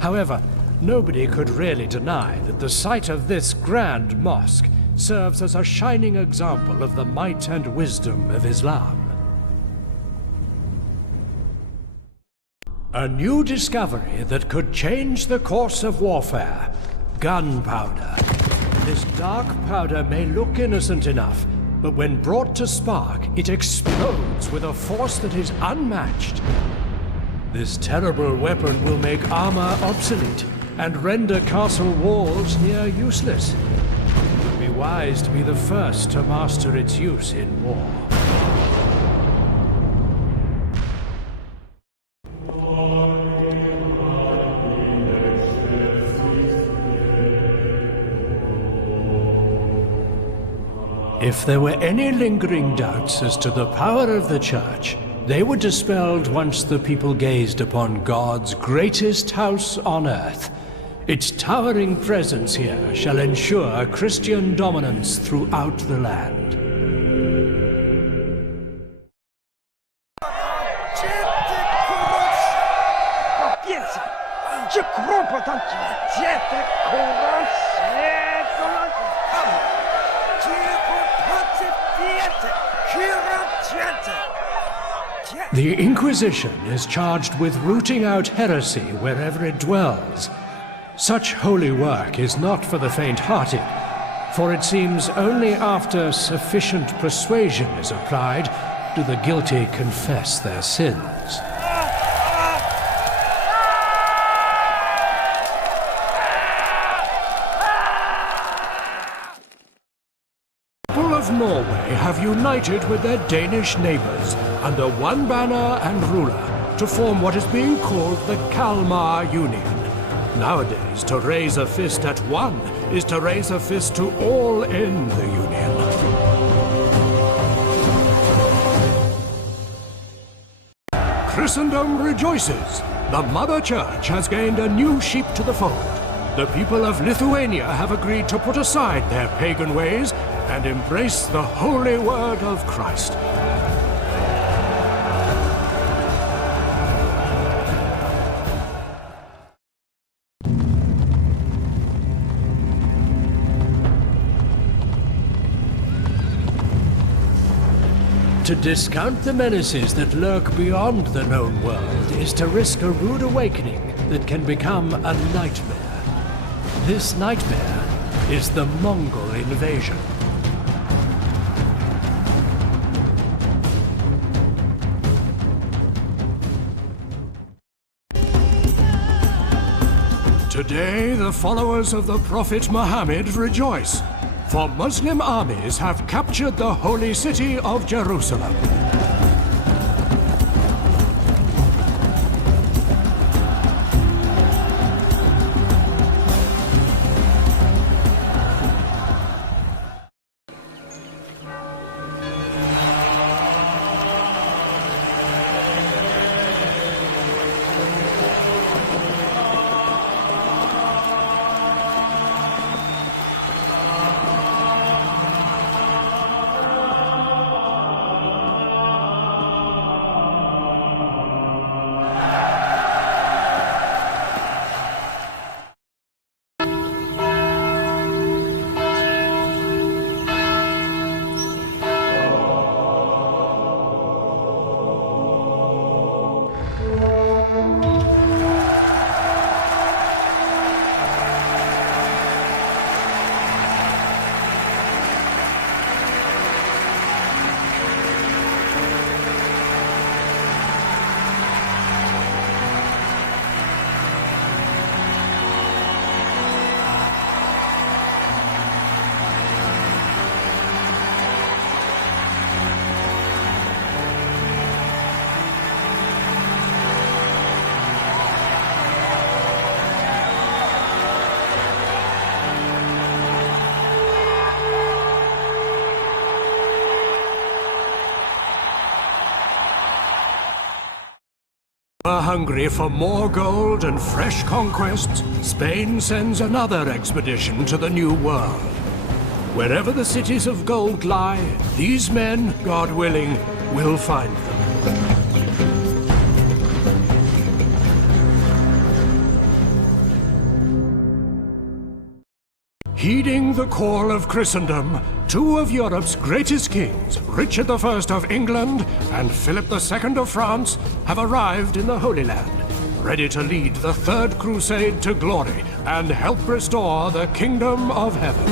However, nobody could really deny that the site of this grand mosque serves as a shining example of the might and wisdom of Islam. A new discovery that could change the course of warfare. Gunpowder. This dark powder may look innocent enough, but when brought to spark, it explodes with a force that is unmatched. This terrible weapon will make armor obsolete and render castle walls near useless. It would be wise to be the first to master its use in war. If there were any lingering doubts as to the power of the Church, they were dispelled once the people gazed upon God's greatest house on earth. Its towering presence here shall ensure Christian dominance throughout the land. The Inquisition is charged with rooting out heresy wherever it dwells. Such holy work is not for the faint-hearted, for it seems only after sufficient persuasion is applied do the guilty confess their sins. Of Norway have united with their Danish neighbors under one banner and ruler to form what is being called the Kalmar Union. Nowadays, to raise a fist at one is to raise a fist to all in the Union. Christendom rejoices. The Mother Church has gained a new sheep to the fold. The people of Lithuania have agreed to put aside their pagan ways and embrace the holy word of Christ. To discount the menaces that lurk beyond the known world is to risk a rude awakening that can become a nightmare. This nightmare is the Mongol invasion. Today, the followers of the Prophet Muhammad rejoice, for Muslim armies have captured the holy city of Jerusalem. Hungry for more gold and fresh conquests, Spain sends another expedition to the New World. Wherever the cities of gold lie, these men, God willing, will find them. Heeding the call of Christendom, two of Europe's greatest kings, Richard I of England and Philip II of France, have arrived in the Holy Land, ready to lead the Third Crusade to glory and help restore the Kingdom of Heaven.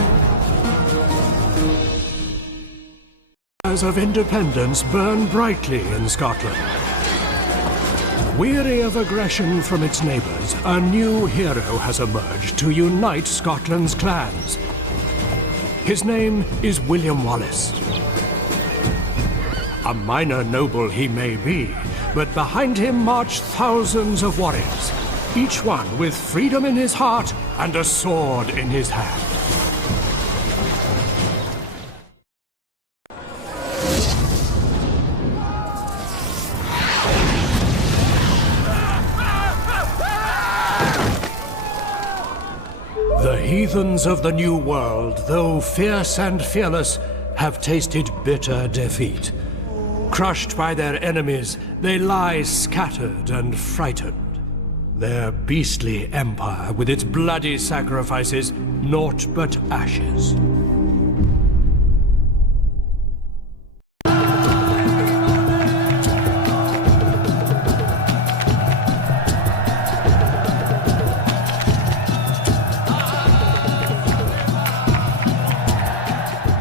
Fires of independence burn brightly in Scotland. Weary of aggression from its neighbours, a new hero has emerged to unite Scotland's clans. His name is William Wallace. A minor noble he may be, but behind him march thousands of warriors, each one with freedom in his heart and a sword in his hand. The heathens of the New World, though fierce and fearless, have tasted bitter defeat. Crushed by their enemies, they lie scattered and frightened. Their beastly empire, with its bloody sacrifices, naught but ashes.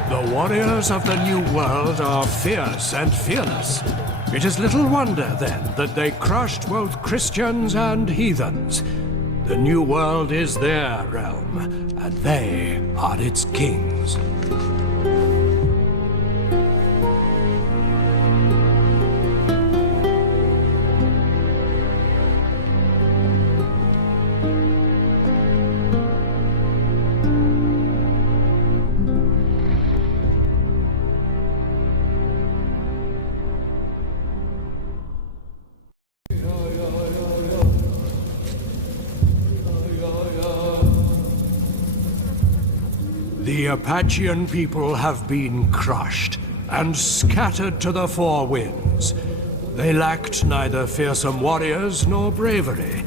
The warriors of the New World are fierce and fearless. It is little wonder, then, that they crushed both Christians and heathens. The New World is their realm, and they are its kings. The Apachean people have been crushed and scattered to the four winds. They lacked neither fearsome warriors nor bravery.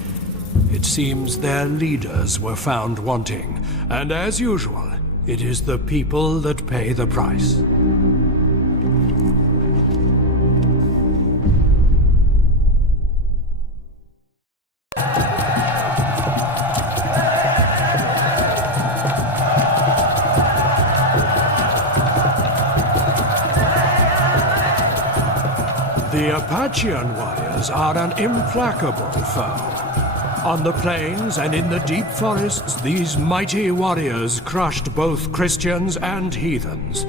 It seems their leaders were found wanting, and as usual, it is the people that pay the price. The Apachean warriors are an implacable foe. On the plains and in the deep forests, these mighty warriors crushed both Christians and heathens.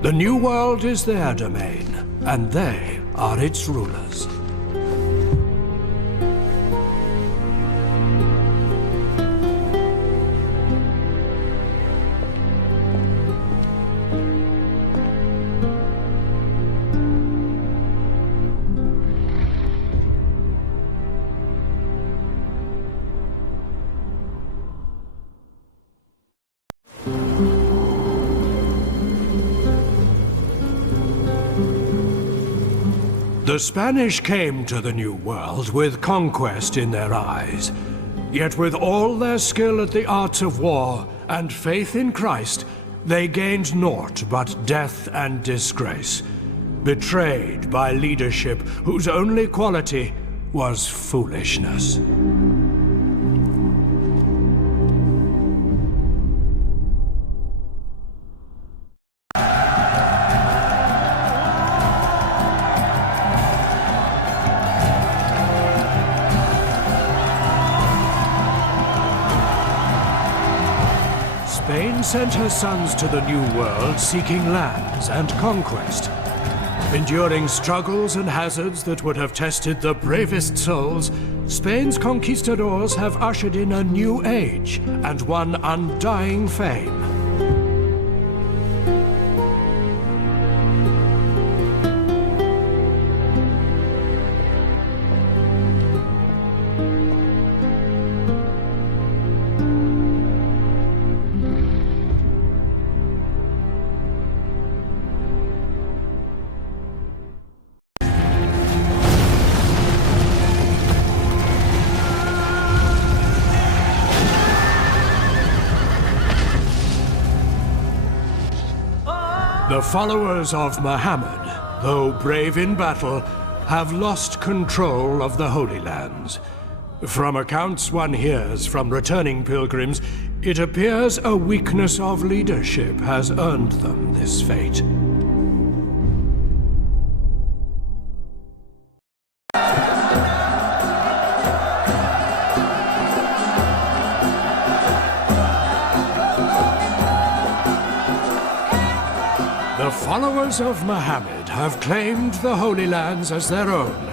The New World is their domain, and they are its rulers. The Spanish came to the New World with conquest in their eyes. Yet with all their skill at the arts of war and faith in Christ, they gained naught but death and disgrace, betrayed by leadership whose only quality was foolishness. Spain sent her sons to the New World seeking lands and conquest. Enduring struggles and hazards that would have tested the bravest souls, Spain's conquistadors have ushered in a new age and won undying fame. The followers of Muhammad, though brave in battle, have lost control of the Holy Lands. From accounts one hears from returning pilgrims, it appears a weakness of leadership has earned them this fate. The followers of Muhammad have claimed the Holy Lands as their own.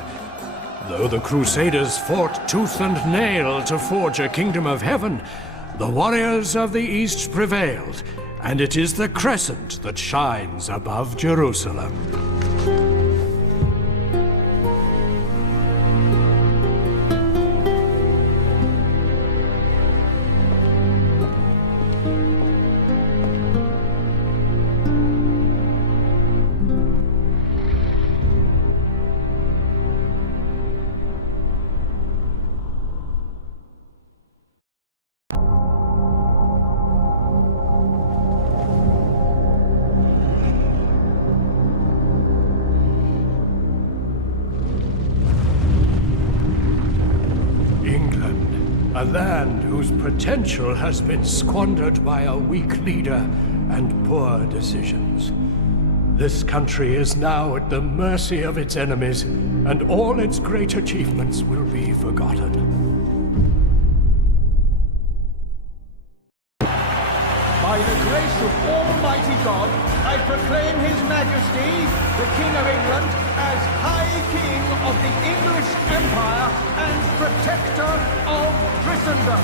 Though the Crusaders fought tooth and nail to forge a kingdom of heaven, the warriors of the East prevailed, and it is the crescent that shines above Jerusalem. A land whose potential has been squandered by a weak leader and poor decisions. This country is now at the mercy of its enemies, and all its great achievements will be forgotten. By the grace of Almighty God, I proclaim His Majesty, the King of England, as High King of the English Empire and Protector of Christendom.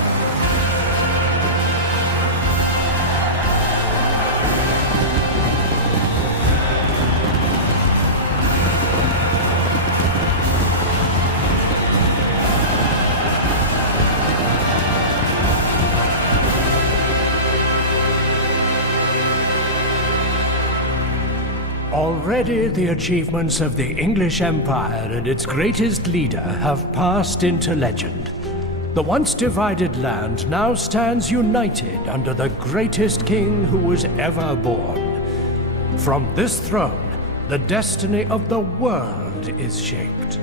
Already the achievements of the English Empire and its greatest leader have passed into legend. The once divided land now stands united under the greatest king who was ever born. From this throne, the destiny of the world is shaped.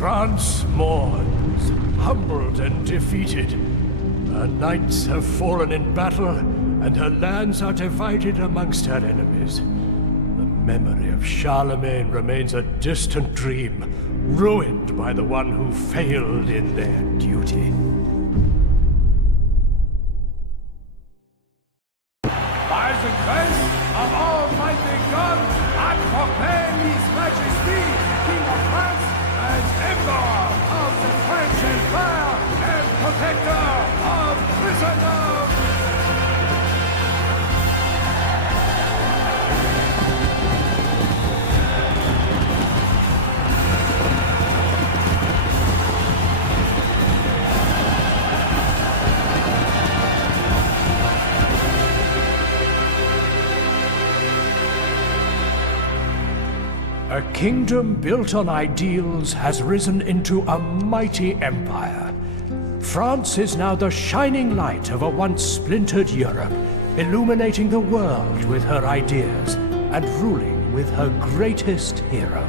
France mourns, humbled and defeated. Her knights have fallen in battle, and her lands are divided amongst her enemies. The memory of Charlemagne remains a distant dream, ruined by the one who failed in their duty. By the grace of Almighty God, I proclaim His Majesty, King of France, as Emperor of the French Empire and Protector of Christendom! A kingdom built on ideals has risen into a mighty empire. France is now the shining light of a once splintered Europe, illuminating the world with her ideas and ruling with her greatest hero.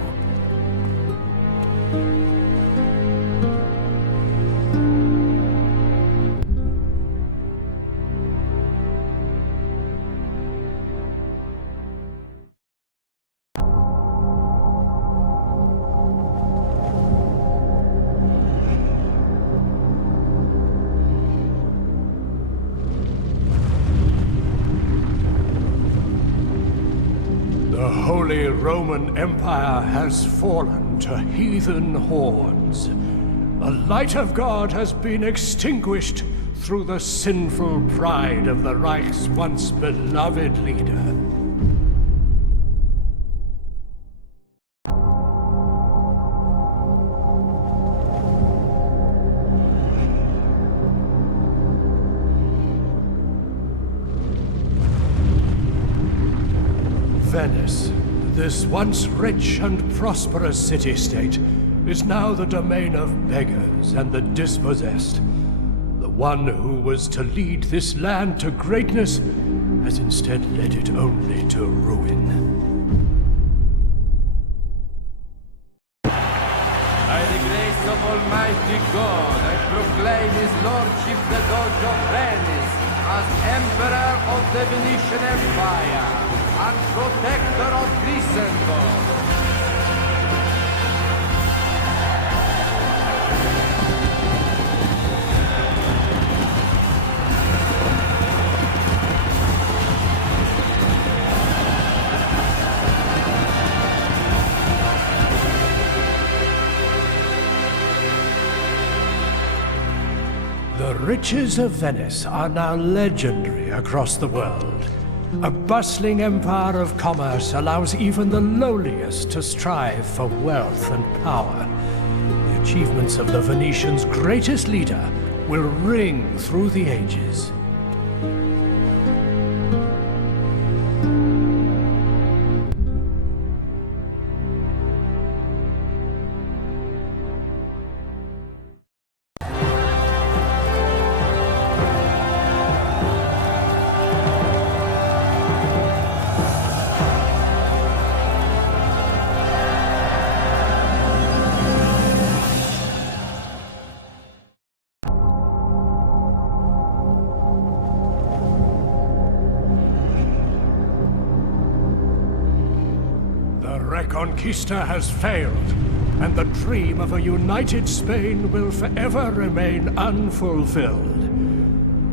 The Holy Roman Empire has fallen to heathen hordes. The light of God has been extinguished through the sinful pride of the Reich's once beloved leader. Venice, this once rich and prosperous city-state, is now the domain of beggars and the dispossessed. The one who was to lead this land to greatness has instead led it only to ruin. By the grace of Almighty God, I proclaim His Lordship the Doge of Venice as Emperor of the Venetian Empire and Protector of Christendom. The riches of Venice are now legendary across the world. A bustling empire of commerce allows even the lowliest to strive for wealth and power. The achievements of the Venetians' greatest leader will ring through the ages. Reconquista has failed, and the dream of a united Spain will forever remain unfulfilled.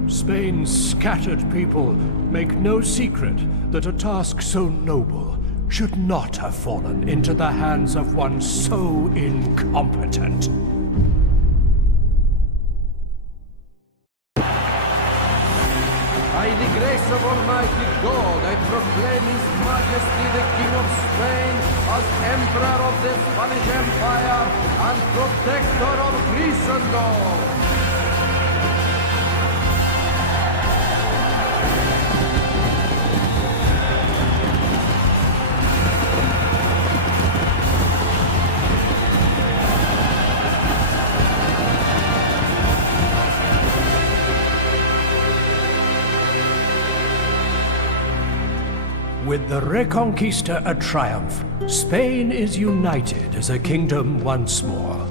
Spain's scattered people make no secret that a task so noble should not have fallen into the hands of one so incompetent. By the grace of Almighty God, I proclaim His Majesty the King of Spain as Emperor of the Spanish Empire and Protector of Christendom. With the Reconquista a triumph, Spain is united as a kingdom once more.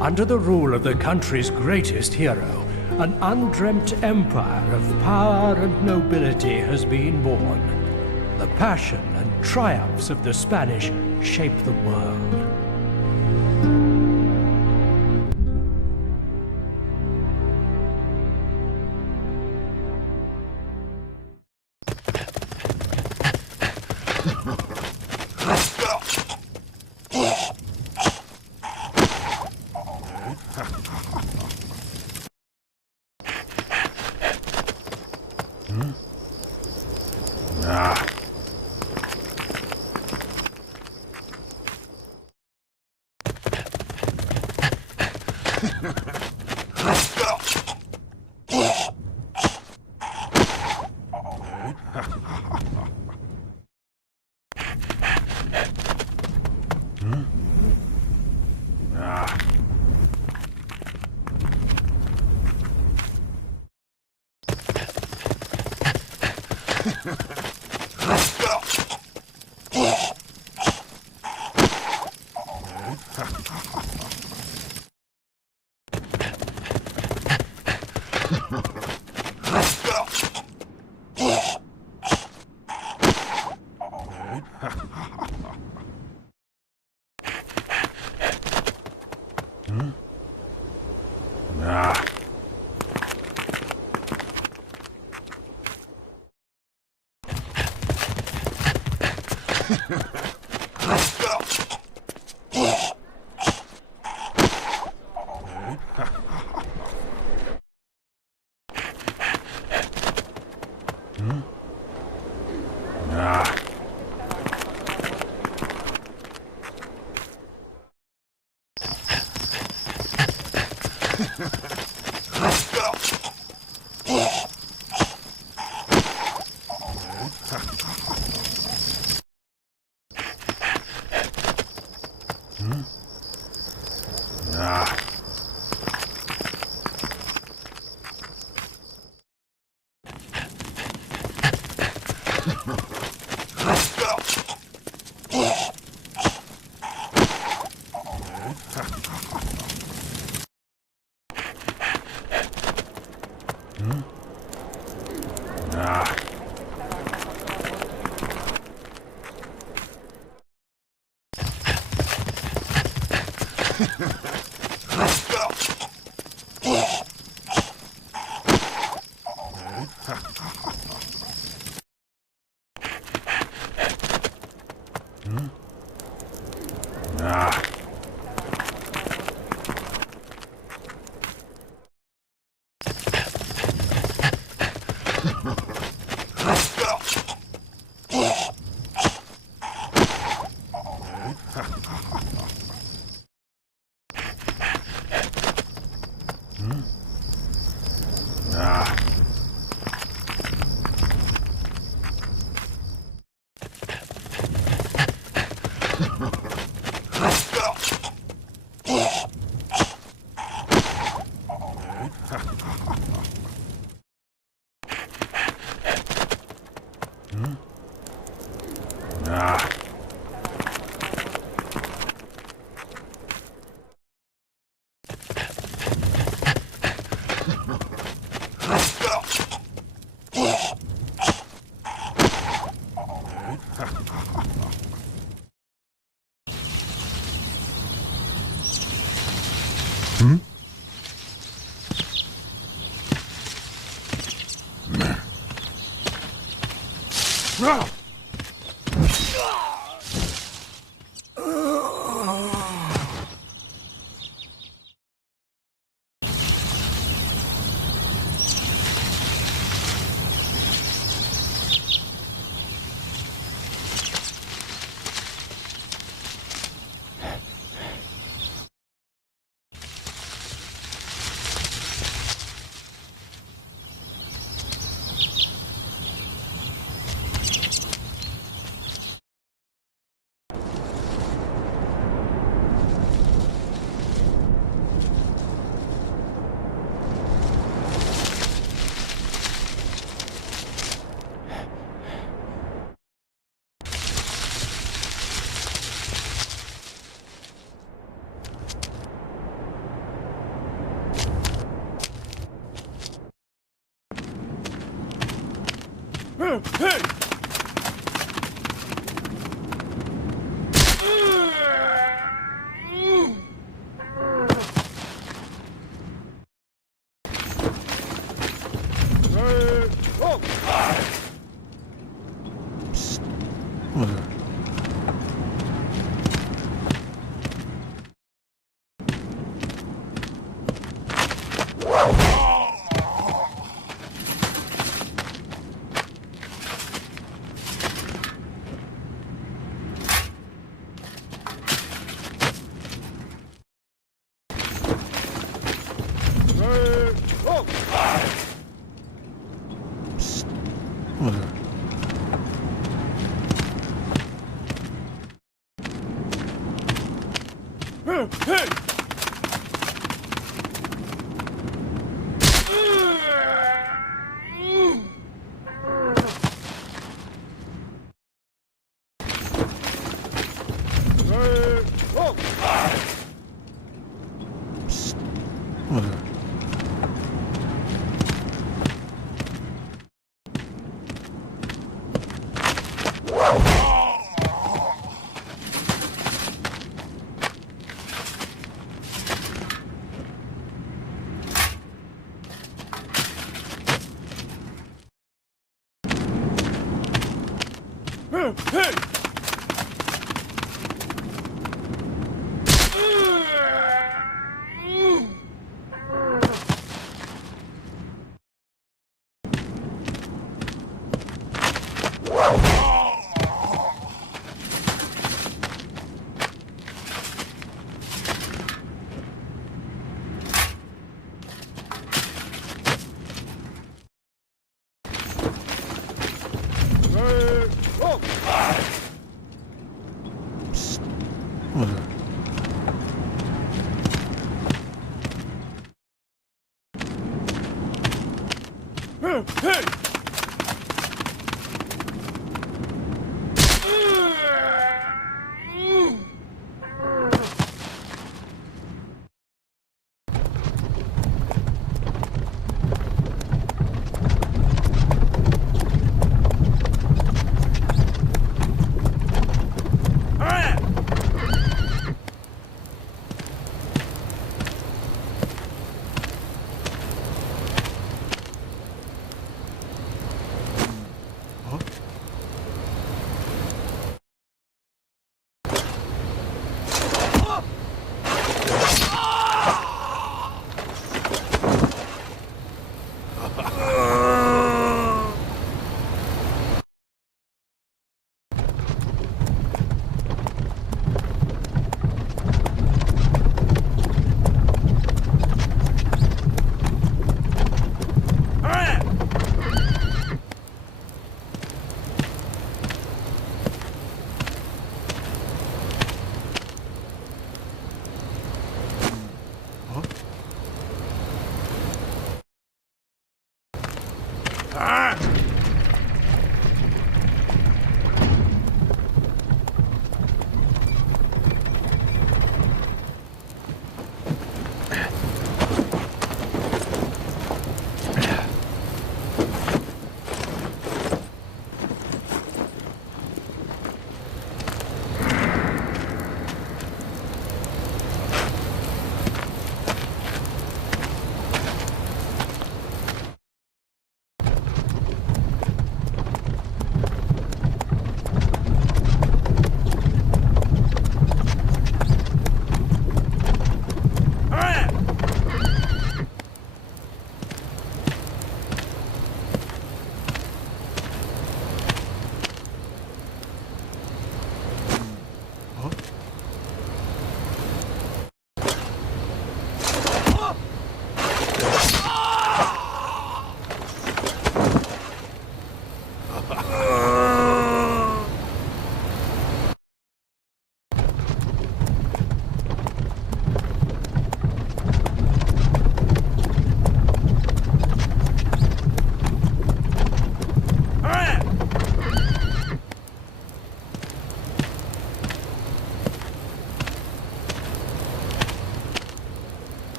Under the rule of the country's greatest hero, an undreamt empire of power and nobility has been born. The passion and triumphs of the Spanish shape the world.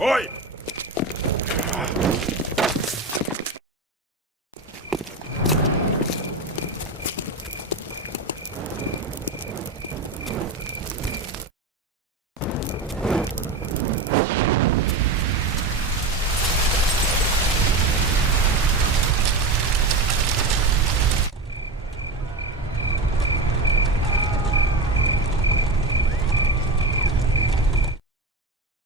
Oi!